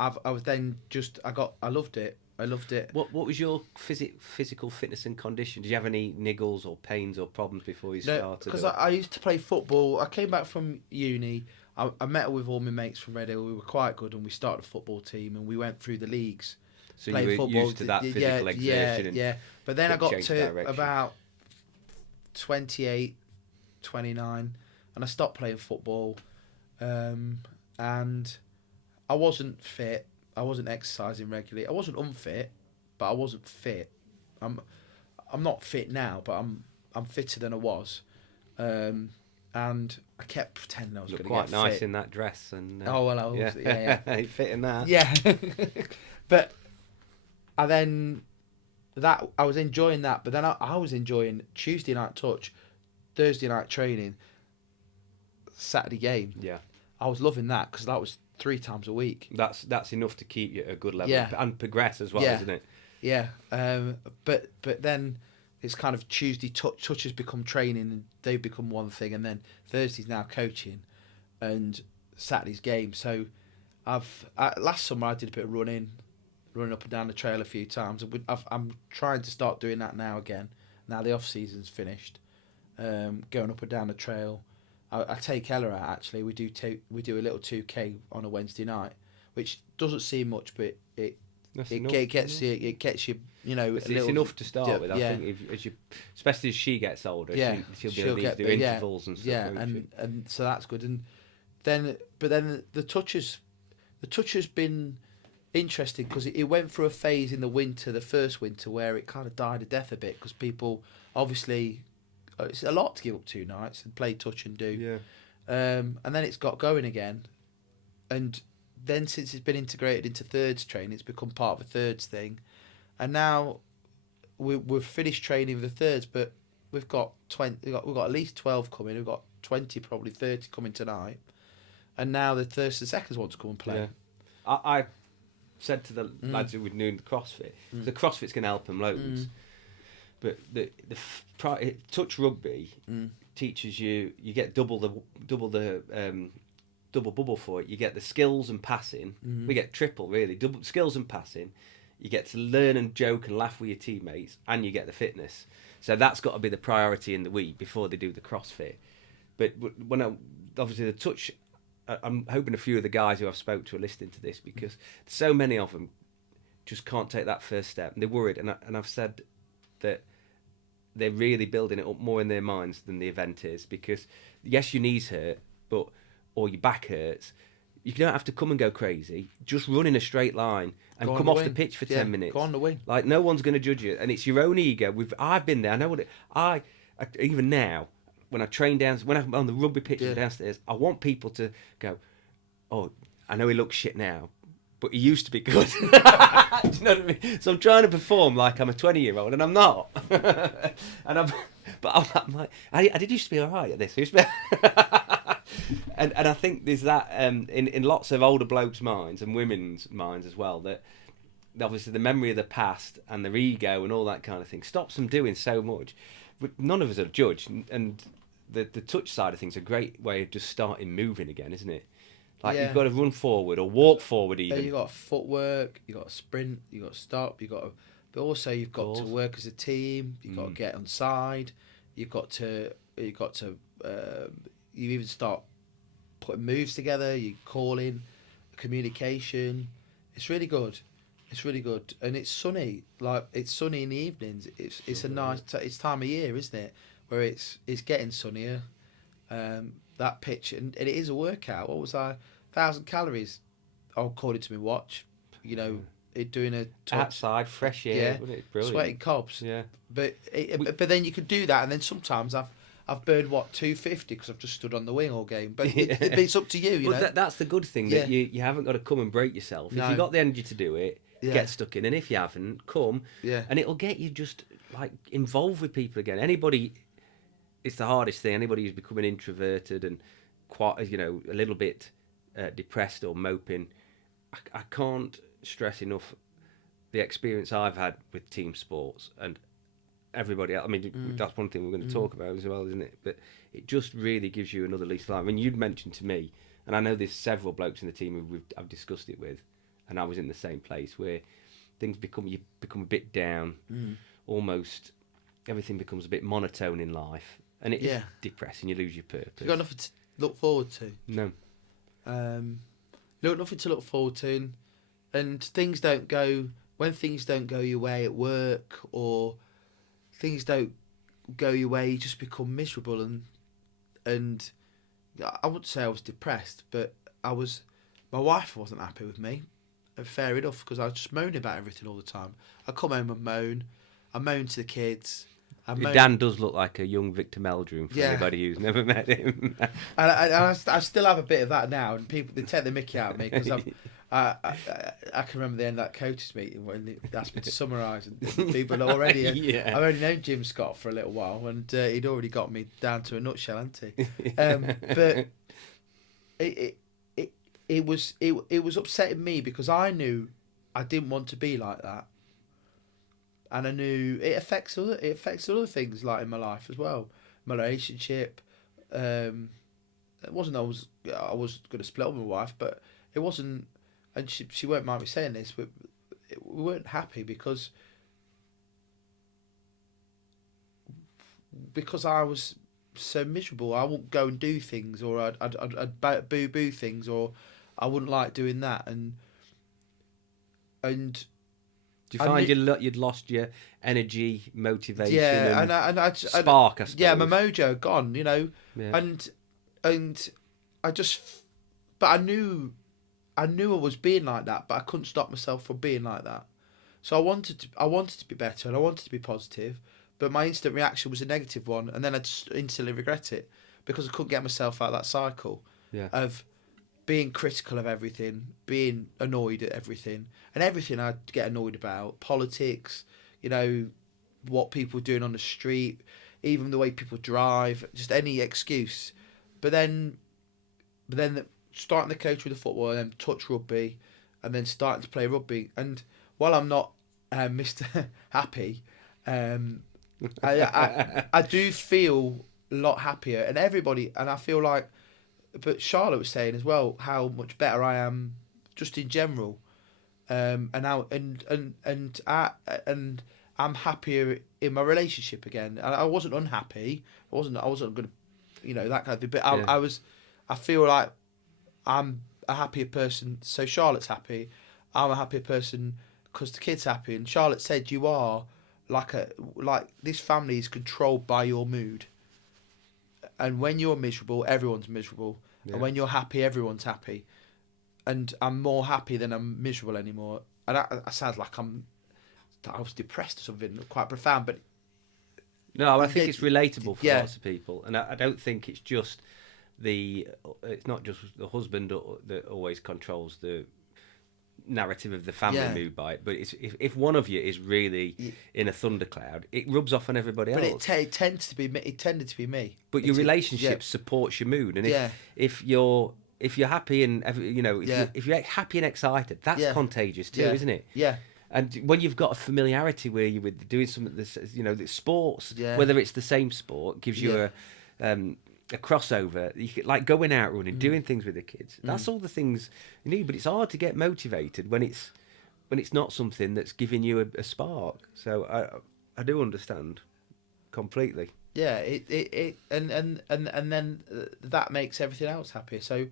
I loved it. I loved it. What was your physical fitness and condition? Did you have any niggles or pains or problems before you started? Because I used to play football. I came back from uni. I met with all my mates from Red Hill. We were quite good, and we started a football team, and we went through the leagues. So you were football, used to that physical exertion. Yeah. But then I got to about 28, 29, and I stopped playing football. And I wasn't fit. I wasn't exercising regularly. I wasn't unfit, but I wasn't fit. I'm not fit now, but I'm fitter than I was. And I kept pretending I was going to get fit. Quite nice in that dress. And yeah. You fit in that. Yeah. But I was enjoying that, but then I was enjoying Tuesday night touch, Thursday night training, Saturday game. Yeah. I was loving that because that was 3 times a week. That's enough to keep you at a good level and progress as well, isn't it? Yeah. But then it's kind of Tuesday touch has become training, and they become one thing, and then Thursday's now coaching, and Saturday's game. So last summer I did a bit of running up and down the trail a few times. I'm trying to start doing that now again. Now the off season's finished, going up and down the trail. I take Ella out actually. We do a little 2K on a Wednesday night, which doesn't seem much, but it gets you. You know, it's enough to start with. I think especially as she gets older, she'll be able to do intervals and stuff. Yeah, and so that's good. And then the touch has been interesting because it went through a phase in the first winter, where it kind of died a death a bit because people obviously. It's a lot to give up 2 nights and play touch and do. Yeah. And then it's got going again. And then since it's been integrated into thirds training, it's become part of a thirds thing. And now we've finished training with the thirds, but we've got at least 12 coming. We've got 20, probably 30 coming tonight. And now the thirds and seconds want to come and play. Yeah. I said to the lads who were doing the CrossFit, the CrossFit's going to help them loads. But the touch rugby teaches you get double bubble for it. You get the skills and passing. We get triple really, double skills and passing. You get to learn and joke and laugh with your teammates, and you get the fitness. So that's got to be the priority in the week before they do the CrossFit. But obviously the touch, I'm hoping a few of the guys who I've spoke to are listening to this, because so many of them just can't take that first step, and they're worried. And I've said that they're really building it up more in their minds than the event is, because yes, your knees hurt, or your back hurts. You don't have to come and go crazy. Just run in a straight line and come off the pitch for 10 minutes. Go on the wing. Like, no one's going to judge you, and it's your own ego. I've been there. I know what I even now when I train when I'm on the rugby pitch downstairs, I want people to go, "Oh, I know he looks shit now, but he used to be good." Do you know what I mean? So I'm trying to perform like I'm a 20-year-old, and I'm not. I'm like, I did used to be all right at this. And I think there's that in lots of older blokes' minds and women's minds as well, that obviously the memory of the past and their ego and all that kind of thing stops them doing so much. But none of us are judged, and the touch side of things is a great way of just starting moving again, isn't it? Like you've got to run forward or walk forward even. You got footwork, you got to sprint, you got to stop, but also you've got to work as a team. You've got to get on side. You even start putting moves together. You calling, communication. It's really good. It's really good, and it's sunny. Like it's sunny in the evenings. It's a nice. It's time of year, isn't it? Where it's getting sunnier. That pitch, and it is a workout. What was I? 1,000 calories, according to my watch. You know, it doing a outside fresh air. Yeah, brilliant. Sweating cobs. Yeah, but then you could do that, and then sometimes I've burned 250 because I've just stood on the wing all game. But it's up to you. You know, that's the good thing that you haven't got to come and break yourself. If you've got the energy to do it, get stuck in, and if you haven't, come. Yeah, and it'll get you just like involved with people again. Anybody, it's the hardest thing. Anybody who's becoming introverted and quite, a little bit depressed or moping, I can't stress enough the experience I've had with team sports and everybody else. I mean, that's one thing we're going to talk about as well, isn't it? But it just really gives you another lease of life. I mean, you'd mentioned to me, and I know there's several blokes in the team who I've discussed it with, and I was in the same place where you become a bit down, almost everything becomes a bit monotone in life, and it is depressing. You lose your purpose. You've got nothing to look forward to. No. Nothing to look forward to, and things don't go your way at work, or things don't go your way, you just become miserable, and I wouldn't say I was depressed, but my wife wasn't happy with me, and fair enough, because I was just moaning about everything all the time. I come home and I moan to the kids. Dan does look like a young Victor Meldrum for anybody who's never met him. and I still have a bit of that now, and people, they take the mickey out of me, because I can remember the end of that coaches meeting when they asked me to summarise, and people already. I've only known Jim Scott for a little while, and he'd already got me down to a nutshell, hadn't he? But it was upsetting me, because I knew I didn't want to be like that, and I knew it affects other things, like in my life as well, my relationship. It wasn't I was going to split up with my wife, but it wasn't. And she won't mind me saying this, but we weren't happy because I was so miserable. I wouldn't go and do things, or I'd boo things, or I wouldn't like doing that. And do you find you'd lost your energy, motivation? Yeah, and spark, I suppose. Yeah, my mojo gone. Yeah. And I just, but I knew I was being like that, but I couldn't stop myself from being like that. So I wanted to be better, and I wanted to be positive, but my instant reaction was a negative one, and then I just instantly regret it, because I couldn't get myself out of that cycle of being critical of everything, being annoyed at everything, and everything I'd get annoyed about, politics, what people are doing on the street, even the way people drive, just any excuse. But then starting to coach with the football, and then touch rugby, and then starting to play rugby. And while I'm not Mr. Happy, I do feel a lot happier, and everybody, and I feel like, but Charlotte was saying as well how much better I am just in general, and I'm happier in my relationship again. And I wasn't unhappy. I wasn't gonna, that kind of thing. But I feel like I'm a happier person. So Charlotte's happy. I'm a happier person because the kid's happy. And Charlotte said, "You are like this family is controlled by your mood. And when you're miserable, everyone's miserable. Yeah. And when you're happy, everyone's happy. And I'm more happy than I'm miserable anymore." And I sound like I was depressed or something quite profound, but no, I think it's relatable for lots of people, and I don't think it's just it's not just the husband that always controls the narrative of the family Yeah. moved by it, but it's, if one of you is really in a thundercloud, it rubs off on everybody But else. it tends to be me. It tended to be me. But your It- relationship yeah. supports your mood, and Yeah. if you're happy and Yeah. if you're happy and excited, that's Yeah. contagious too, Yeah. isn't it? Yeah. And when you've got a familiarity where you're with doing something that's, the sports, Yeah. whether it's the same sport, gives you a crossover. You could, like going out running, doing things with the kids. That's all the things you need. But it's hard to get motivated when it's not something that's giving you a spark. So I do understand completely. Yeah, and then that makes everything else happier. So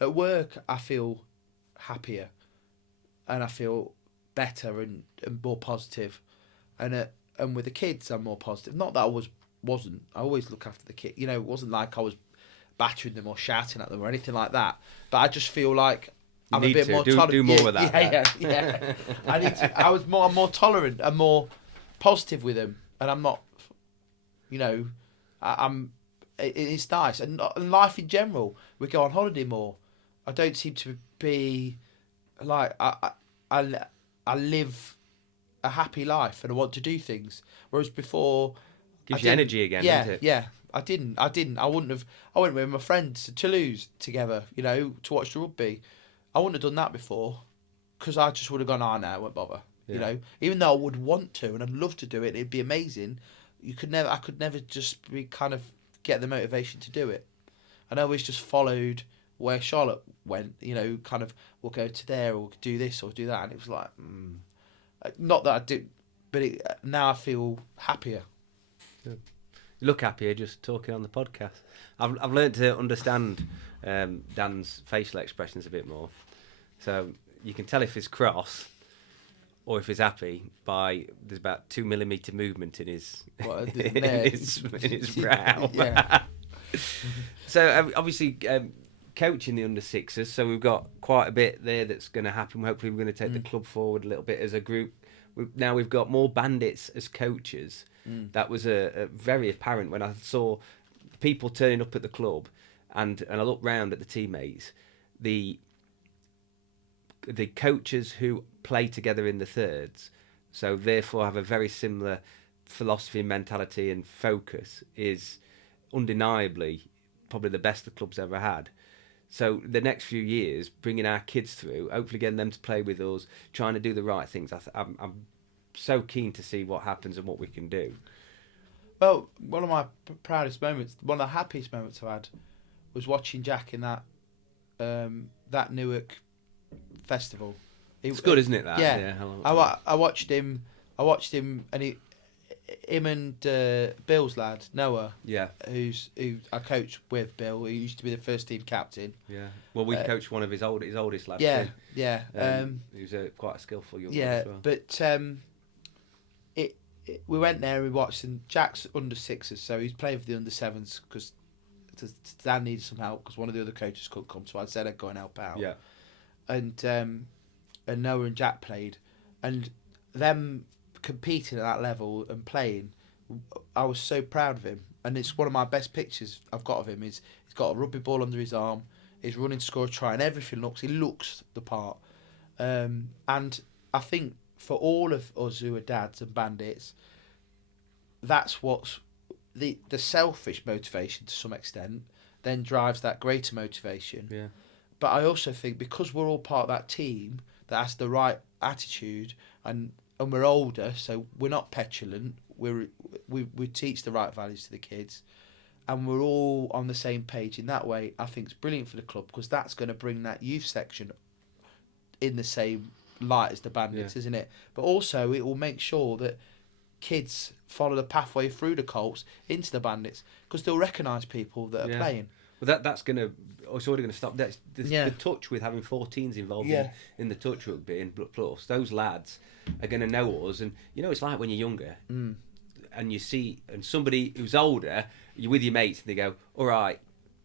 at work, I feel happier, and I feel better and more positive, and with the kids, I'm more positive. Not that I wasn't. I always look after the kid. It wasn't like I was battering them or shouting at them or anything like that. But I just feel like I'm a bit more tolerant. Do more of that. Yeah. I need to. I'm more tolerant and more positive with them, and I'm not. It's nice, and life in general. We go on holiday more. I don't seem to be like I live a happy life, and I want to do things. Whereas before, Gives you energy again, yeah, doesn't it? yeah. I didn't. I wouldn't have. I went with my friends to Toulouse together, to watch the rugby. I wouldn't have done that before, because I just would have gone, no, I won't bother. Yeah. Even though I would want to, and I'd love to do it, it'd be amazing. I could never just be kind of get the motivation to do it. And I always just followed where Charlotte went, kind of, we'll go to there, or do this, or do that. And it was like, not that I did, but now I feel happier. You look happier just talking on the podcast. I've learned to understand Dan's facial expressions a bit more. So you can tell if he's cross or if he's happy by there's about 2 millimeter movement in his in his brow. Yeah. So obviously coaching the under sixes, so we've got quite a bit there that's going to happen. Hopefully we're going to take the club forward a little bit as a group. Now we've got more bandits as coaches. That was a very apparent when I saw people turning up at the club, and I looked round at the teammates. The coaches who play together in the thirds, so therefore have a very similar philosophy, mentality and focus, is undeniably probably the best the club's ever had. So the next few years, bringing our kids through, hopefully getting them to play with us, trying to do the right things, I'm so keen to see what happens and what we can do. Well, one of my proudest moments, one of the happiest moments I had, was watching Jack in that Newark festival. It's good, isn't it? That yeah. I watched him, and him and Bill's lad Noah. Yeah. Who I coached with Bill. Who used to be the first team captain. Yeah. Well, we coached one of his oldest lads. Yeah. Too. Yeah. Who's quite a skillful young man as well. But we went there. We watched, and Jack's under sixes, so he's playing for the under sevens because Dan needed some help because one of the other coaches couldn't come. So I said I'd go and help out. Yeah. And Noah and Jack played, and them competing at that level and playing, I was so proud of him. And it's one of my best pictures I've got of him. He's got a rugby ball under his arm. He's running, score a try, and everything he looks the part. And I think for all of us who are dads and bandits, that's what's the selfish motivation to some extent then drives that greater motivation. Yeah. But I also think because we're all part of that team that has the right attitude, and we're older, so we're not petulant. We teach the right values to the kids, and we're all on the same page in that way. I think it's brilliant for the club because that's going to bring that youth section in the same light as the Bandits, isn't it? But also it will make sure that kids follow the pathway through the Colts into the Bandits because they'll recognise people that are playing. Well, that's going to... It's already going to stop. The touch with having 14s involved in the touch rugby and plus, those lads are going to know us. And, it's like when you're younger and you see... And somebody who's older, you're with your mates and they go, all right,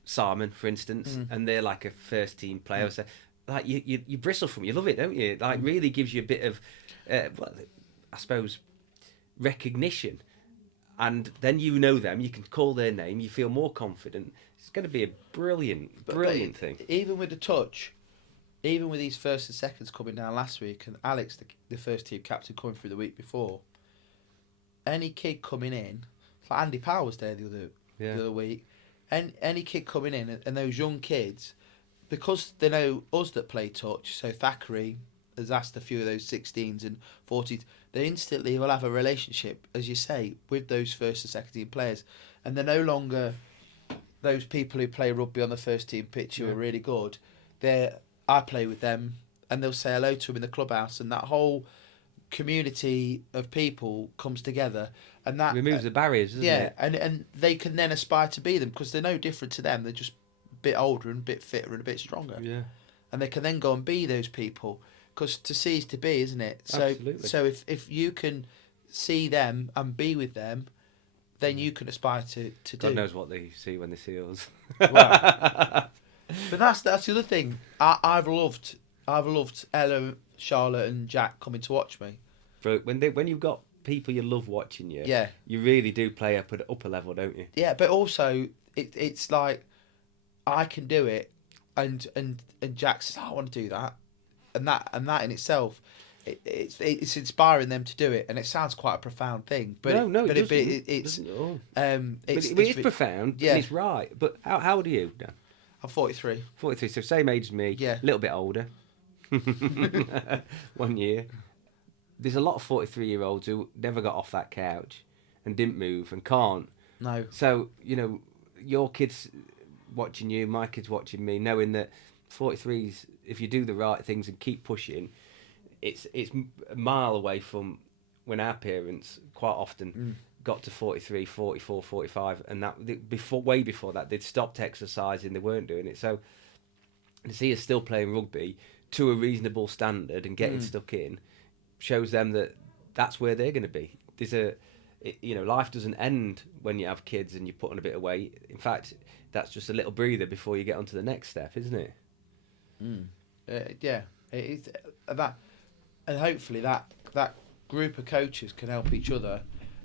Simon, for instance, and they're like a first-team player. So, like, you bristle from it. You love it, don't you? Like, really gives you a bit of, I suppose, recognition. And then you know them, you can call their name, you feel more confident. It's going to be a brilliant thing. Even with the touch, even with these first and seconds coming down last week, and Alex, the first team captain, coming through the week before, any kid coming in, it's like Andy Powell was there the other week, and any kid coming in, and those young kids, because they know us that play touch, so Thackeray has asked a few of those 16s and 14s, they instantly will have a relationship, as you say, with those first and second team players, and they're no longer those people who play rugby on the first team pitch who are really good. I play with them, and they'll say hello to them in the clubhouse, and that whole community of people comes together, and that removes the barriers, doesn't it? and they can then aspire to be them, because they're no different to them. They're just a bit older and a bit fitter and a bit stronger. Yeah. And they can then go and be those people, because to see is to be, isn't it? So, Absolutely. so if you can see them and be with them, then you can aspire to do. God knows what they see when they see us. Well, but that's the other thing. I've loved Ella, Charlotte, and Jack coming to watch me. But when you've got people you love watching you, Yeah, you really do play up at upper level, don't you? yeah. But also, it's like I can do it, and Jack says, I want to do that, and that in itself, it's inspiring them to do it, and it sounds quite a profound thing. But it's profound. Yeah, and it's right. But how old are you, Dan? I'm 43. 43, so same age as me. Yeah, a little bit older. 1 year. There's a lot of 43-year-olds who never got off that couch and didn't move and can't. No. So, your kids watching you, my kids watching me, knowing that 43s, if you do the right things and keep pushing, it's a mile away from when our parents quite often got to 43, 44, 45, and that way before that they'd stopped exercising, they weren't doing it. So to see us still playing rugby to a reasonable standard and getting stuck in shows them that that's where they're going to be. Life doesn't end when you have kids and you put on a bit of weight. In fact, that's just a little breather before you get on to the next step, isn't it? Yeah, it is that, and hopefully that group of coaches can help each other,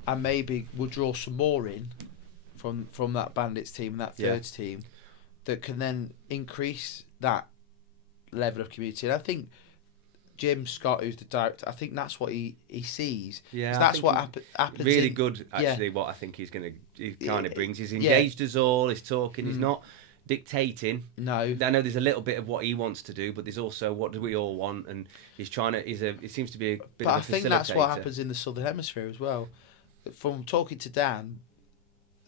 and maybe we'll draw some more in from that Bandits team and that thirds team, that can then increase that level of community. And I think Jim Scott, who's the director, I think that's what he sees. Yeah, that's what happens. Really good, actually. What I think he kind of brings. He's engaged us all. He's talking. He's not dictating. No, I know there's a little bit of what he wants to do, but there's also what do we all want, and he's trying to. It seems to be a bit but of a I think facilitator. that's what happens in the Southern Hemisphere as well. From talking to Dan,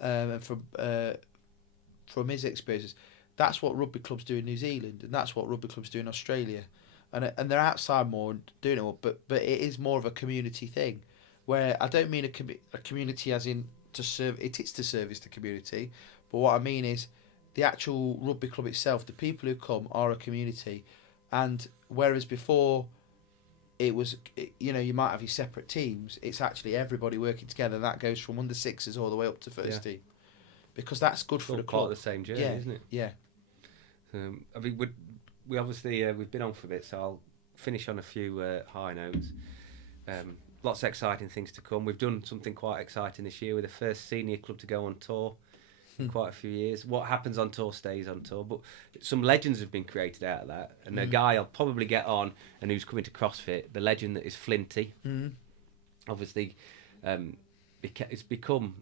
and from his experiences, that's what rugby clubs do in New Zealand, and that's what rugby clubs do in Australia, and they're outside more and doing it more. But it is more of a community thing, where I don't mean a community as in to serve. It is to service the community, but what I mean is the actual rugby club itself. The people who come are a community, and whereas before it was, you might have your separate teams. It's actually everybody working together. That goes from under sixes all the way up to first team, because that's good for the club. Part of the same journey, isn't it? Yeah. I mean, we obviously we've been on for a bit, so I'll finish on a few high notes. Lots of exciting things to come. We've done something quite exciting this year. We're the first senior club to go on tour in quite a few years. What happens on tour stays on tour, but some legends have been created out of that. And a guy I'll probably get on, and who's coming to CrossFit, the legend that is Flinty. Obviously, it's become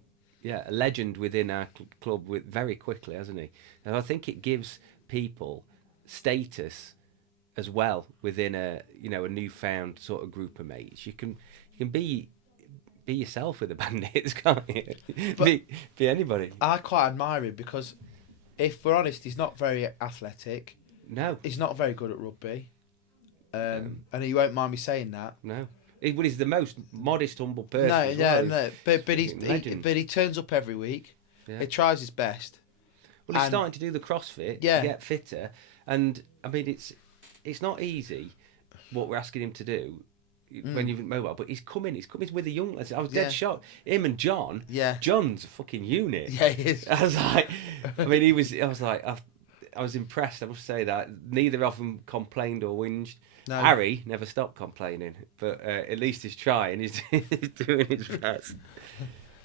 a legend within our club very quickly, hasn't he? And I think it gives people status as well within a newfound sort of group of mates. You can be yourself with the Bandits, can't you? Be anybody. I quite admire him, because if we're honest, he's not very athletic. No, he's not very good at rugby, and he won't mind me saying that. No, he's the most modest, humble person. No. But he turns up every week. Yeah. He tries his best. Well, he's starting to do the CrossFit to get fitter, and I mean it's not easy what we're asking him to do when you're mobile, but he's coming with the young lads. I was dead shocked. Him and John. Yeah. John's a fucking unit. Yeah, he is. I was like, I was impressed. I must say that neither of them complained or whinged. No. Harry never stopped complaining, but at least he's trying. He's doing his best.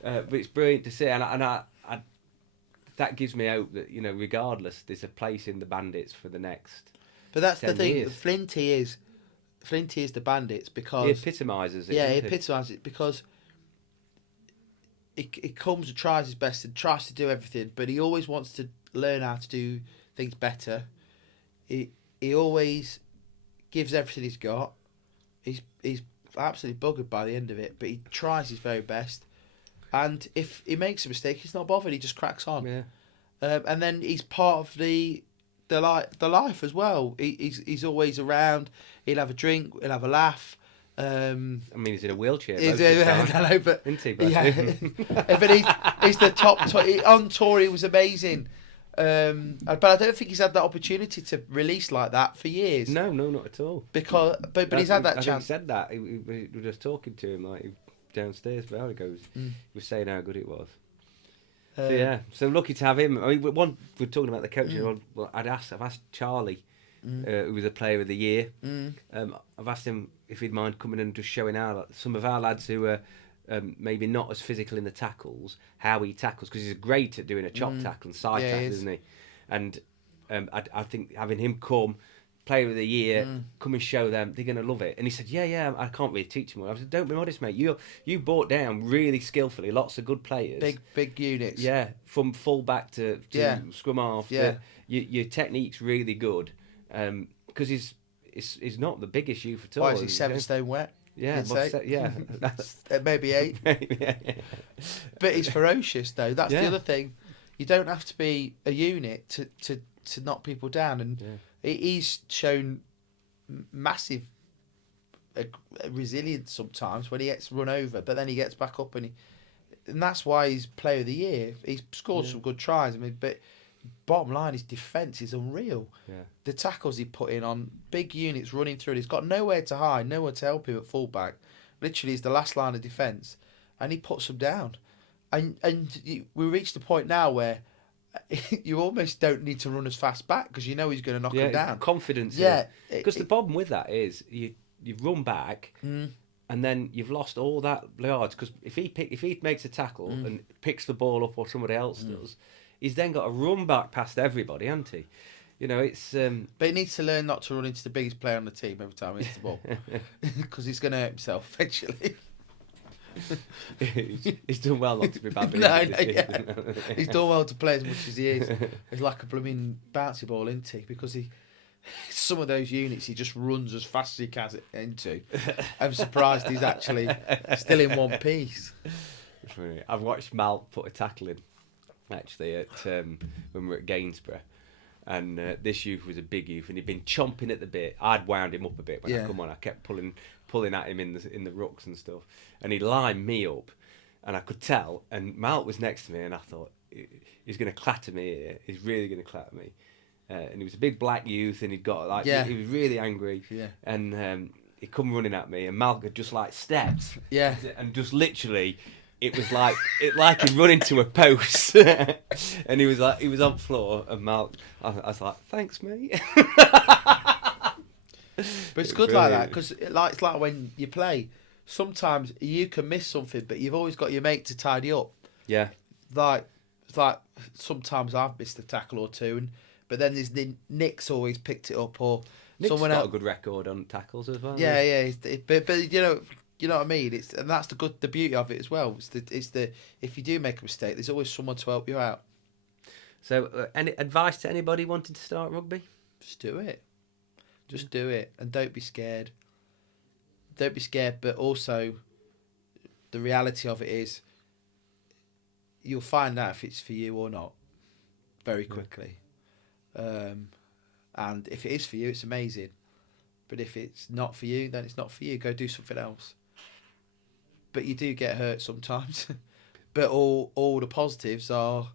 But it's brilliant to see, and I that gives me hope that regardless, there's a place in the Bandits for the next But that's 10 the thing. years. Flinty is the Bandits because He epitomises it. yeah, he doesn't he? epitomises it because he comes and tries his best and tries to do everything, but he always wants to learn how to do things better. He always gives everything he's got. He's absolutely buggered by the end of it, but he tries his very best. And if he makes a mistake, he's not bothered. He just cracks on. Yeah. And then he's part of the life as well. He's always around. He'll have a drink. He'll have a laugh. I mean, he's in a wheelchair. He's, Most of the time. I know, but Isn't he? but he's the top. On tour, he was amazing. But I don't think he's had that opportunity to release like that for years. No, not at all. Because, but he's had that I chance. Think he said that. We were just talking to him like downstairs. But he goes, he was saying how good it was. So yeah, so lucky to have him. I mean, we're talking about the coaching. Well, I've asked Charlie, who was a Player of the Year. I've asked him if he'd mind coming and just showing some of our lads who are maybe not as physical in the tackles, how he tackles, because he's great at doing a chop tackle and side tackle, isn't he? And I think having him come, Player of the Year, come and show them, they're going to love it. And he said, yeah, I can't really teach him. I said, don't be modest, mate. You brought down really skillfully lots of good players. Big units. Yeah, from full back to scrum half. Yeah. Your technique's really good. Because he's not the biggest youth at all. Why is he 7 stone wet? Yeah, yeah. That's maybe 8. yeah. But he's ferocious, though. That's Yeah. the other thing. You don't have to be a unit to knock people down. And he's shown massive resilience sometimes when he gets run over, but then he gets back up and that's why he's Player of the Year. He's scored some good tries. I mean, but bottom line, his defence is unreal. Yeah. The tackles he put in on big units running through, he's got nowhere to hide, nowhere to help him at fullback. Literally, he's the last line of defence, and he puts them down. And we reached the point now where you almost don't need to run as fast back because you know he's going to knock him down. Confidence. Yeah, because the problem with that is you run back. And then you've lost all that yards because if he makes a tackle and picks the ball up or somebody else does, he's then got to run back past everybody, hasn't he? You know, it's. But he needs to learn not to run into the biggest player on the team every time he hits the ball because he's going to hurt himself eventually. he's done well not to be bad. He's done well to play as much as he is. He's like a blooming bouncy ball, isn't he? Because some of those units he just runs as fast as he can into. I'm surprised he's actually still in one piece. I've watched Mal put a tackle in actually at when we were at Gainsborough, and this youth was a big youth and he'd been chomping at the bit. I'd wound him up a bit when I come on. I kept pulling at him in the rucks and stuff, and he lined me up, and I could tell. And Mal was next to me, and I thought he's going to clatter me here. He's really going to clatter me. And he was a big black youth, and he was really angry. Yeah. And he come running at me, and Mal had just stepped. Yeah. And just literally, it was like he'd run into a post, and he was on the floor, and Mal, I was like, thanks, mate. But it's good like that because it's like when you play. Sometimes you can miss something, but you've always got your mate to tidy up. Yeah. Like sometimes I've missed a tackle or two, but then there's Nick's always picked it up, or Nick's someone got else. a good record on tackles as well. Yeah. But you know what I mean. And that's the beauty of it as well. It's the if you do make a mistake, there's always someone to help you out. So, any advice to anybody wanting to start rugby? Just do it. Just do it, and don't be scared. Don't be scared, but also the reality of it is you'll find out if it's for you or not very quickly. And if it is for you, it's amazing. But if it's not for you, then it's not for you. Go do something else. But you do get hurt sometimes. But all the positives are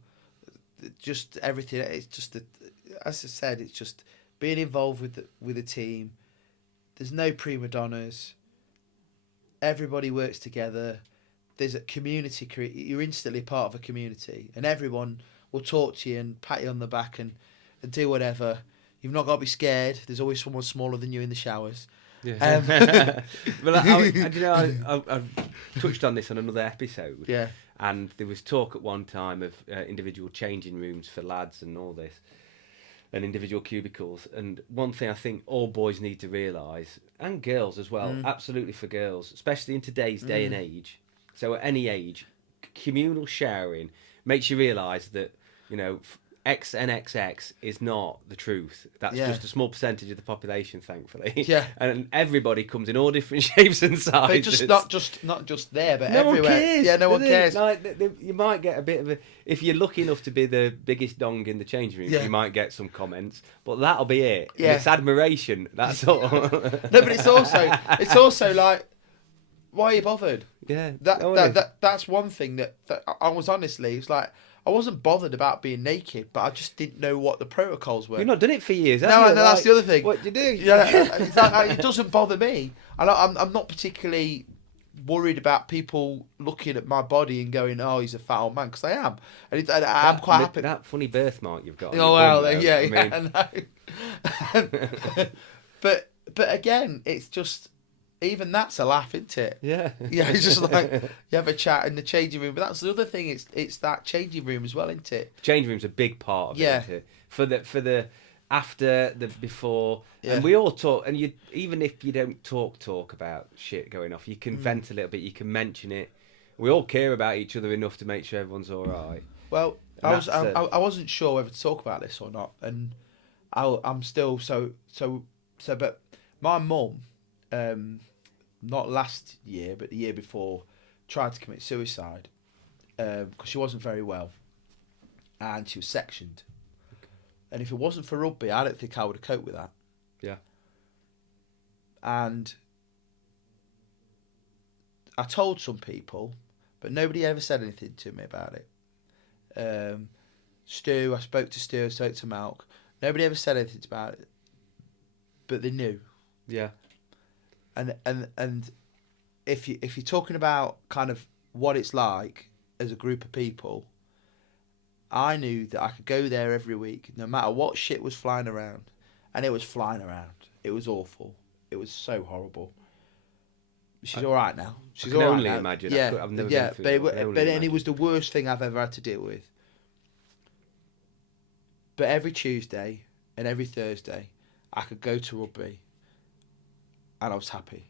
just everything. It's just as I said, it's just being involved with the team. There's no prima donnas. Everybody works together. There's a community. You're instantly part of a community, and everyone will talk to you and pat you on the back and do whatever. You've not got to be scared. There's always someone smaller than you in the showers. Yeah. Well, I touched on this on another episode. Yeah. And there was talk at one time of individual changing rooms for lads and all this. and individual cubicles. And one thing I think all boys need to realise, and girls as well, absolutely for girls, especially in today's day and age. So at any age, communal sharing makes you realise that, you know, XNXX is not the truth. That's just a small percentage of the population, thankfully. Yeah. And everybody comes in all different shapes and sizes. But not just there, but no everywhere. one cares. Yeah, no one cares. Like, you might get a bit of a... If you're lucky enough to be the biggest dong in the changing room, you might get some comments. But that'll be it. Yeah. And it's admiration. That's all. No, but it's also like, why are you bothered? Yeah. That's one thing that I was honestly, it's like, I wasn't bothered about being naked, but I just didn't know what the protocols were. You've not done it for years, have no, you? that's the other thing. What do you do? Yeah, it's like, it doesn't bother me. And I'm not particularly worried about people looking at my body and going, "Oh, he's a fat old man," because I am, and I'm quite happy. That funny birthmark you've got. Oh well, yeah, I know. but again, it's just. Even that's a laugh, isn't it? Yeah. Yeah, it's just like you have a chat in the changing room. But that's the other thing, it's that changing room as well, isn't it? Changing room's a big part of it, isn't it? For the after, the before. Yeah. And we all talk, and even if you don't talk about shit going off, you can vent a little bit, you can mention it. We all care about each other enough to make sure everyone's all right. Well, I wasn't sure whether to talk about this or not, and I'm still but my mum, not last year, but the year before, tried to commit suicide because she wasn't very well and she was sectioned. Okay. And if it wasn't for rugby, I don't think I would have coped with that. Yeah. And I told some people, but nobody ever said anything to me about it. Stu, I spoke to Stu, I spoke to Malk. Nobody ever said anything about it, but they knew. Yeah. And if you're talking about kind of what it's like as a group of people, I knew that I could go there every week, no matter what shit was flying around, and it was flying around. It was awful. It was so horrible. She's all right now. She's all right now. I can only imagine. Yeah, I've never yeah. But it was the worst thing I've ever had to deal with. But every Tuesday and every Thursday, I could go to rugby. And I was happy,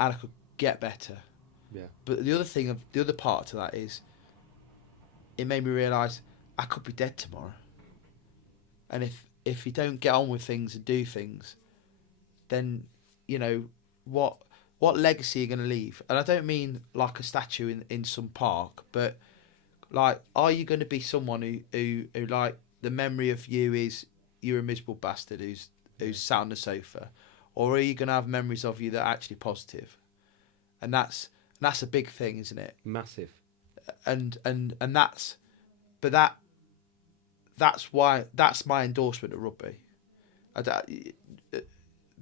and I could get better. Yeah. But the other part to that is, it made me realise I could be dead tomorrow. And if you don't get on with things and do things, then you know what legacy you're going to leave. And I don't mean like a statue in some park, but like, are you going to be someone who like the memory of you is you're a miserable bastard who's sat on the sofa? Or are you going to have memories of you that are actually positive? And that's a big thing, isn't it? Massive. And that's why that's my endorsement of rugby.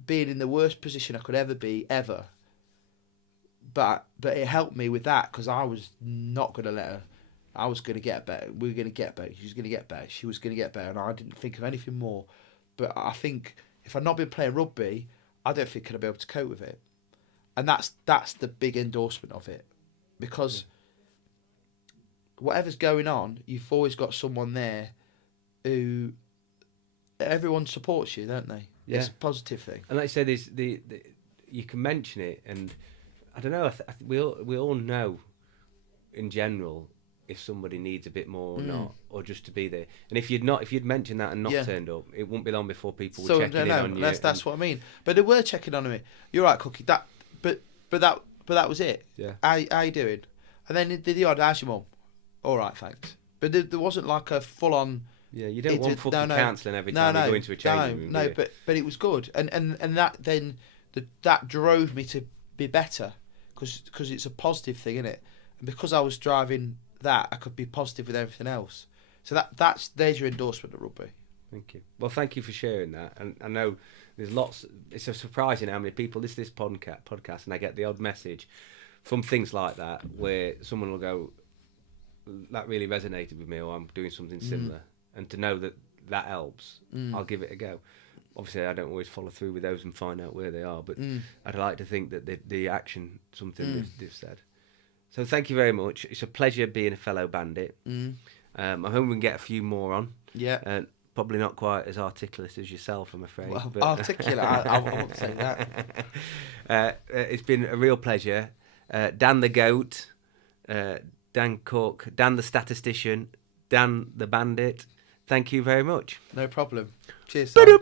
Being in the worst position I could ever be, ever. But it helped me with that because I was not going to let her. I was going to get better. We were going to get better. She was going to get better. She was going to get better. And I didn't think of anything more. But I think if I'd not been playing rugby, I don't think I'd be able to cope with it. And that's the big endorsement of it. Because whatever's going on, you've always got someone there who everyone supports you, don't they? Yeah. It's a positive thing. And like I said, you can mention it, and I don't know. We all know, in general, if somebody needs a bit more or not, or just to be there. And if you'd mentioned that and not turned up, it wouldn't be long before people were checking in on you. That's what I mean. But they were checking on me. You're right, Cooky. But that was it. Yeah. How you doing? And then did the odd, how's your mum? All right, thanks. But there wasn't like a full on. Yeah, you don't want fucking counselling every time you go into a changing room. No, but it was good, and that then that drove me to be better because it's a positive thing, isn't it? And because I was driving that, I could be positive with everything else. So there's your endorsement of rugby. Thank you. Well, thank you for sharing that. And I know there's lots. It's surprising how many people listen to this podcast, and I get the odd message from things like that where someone will go, "That really resonated with me," or "I'm doing something similar." And to know that helps, I'll give it a go. Obviously, I don't always follow through with those and find out where they are, but I'd like to think that the action, something they've said. So thank you very much. It's a pleasure being a fellow bandit. I'm hoping we can get a few more on. Yeah. Probably not quite as articulate as yourself, I'm afraid. Well, but articulate, I won't say that. It's been a real pleasure. Dan the Goat, Dan Cook, Dan the Statistician, Dan the Bandit. Thank you very much. No problem. Cheers, Sam.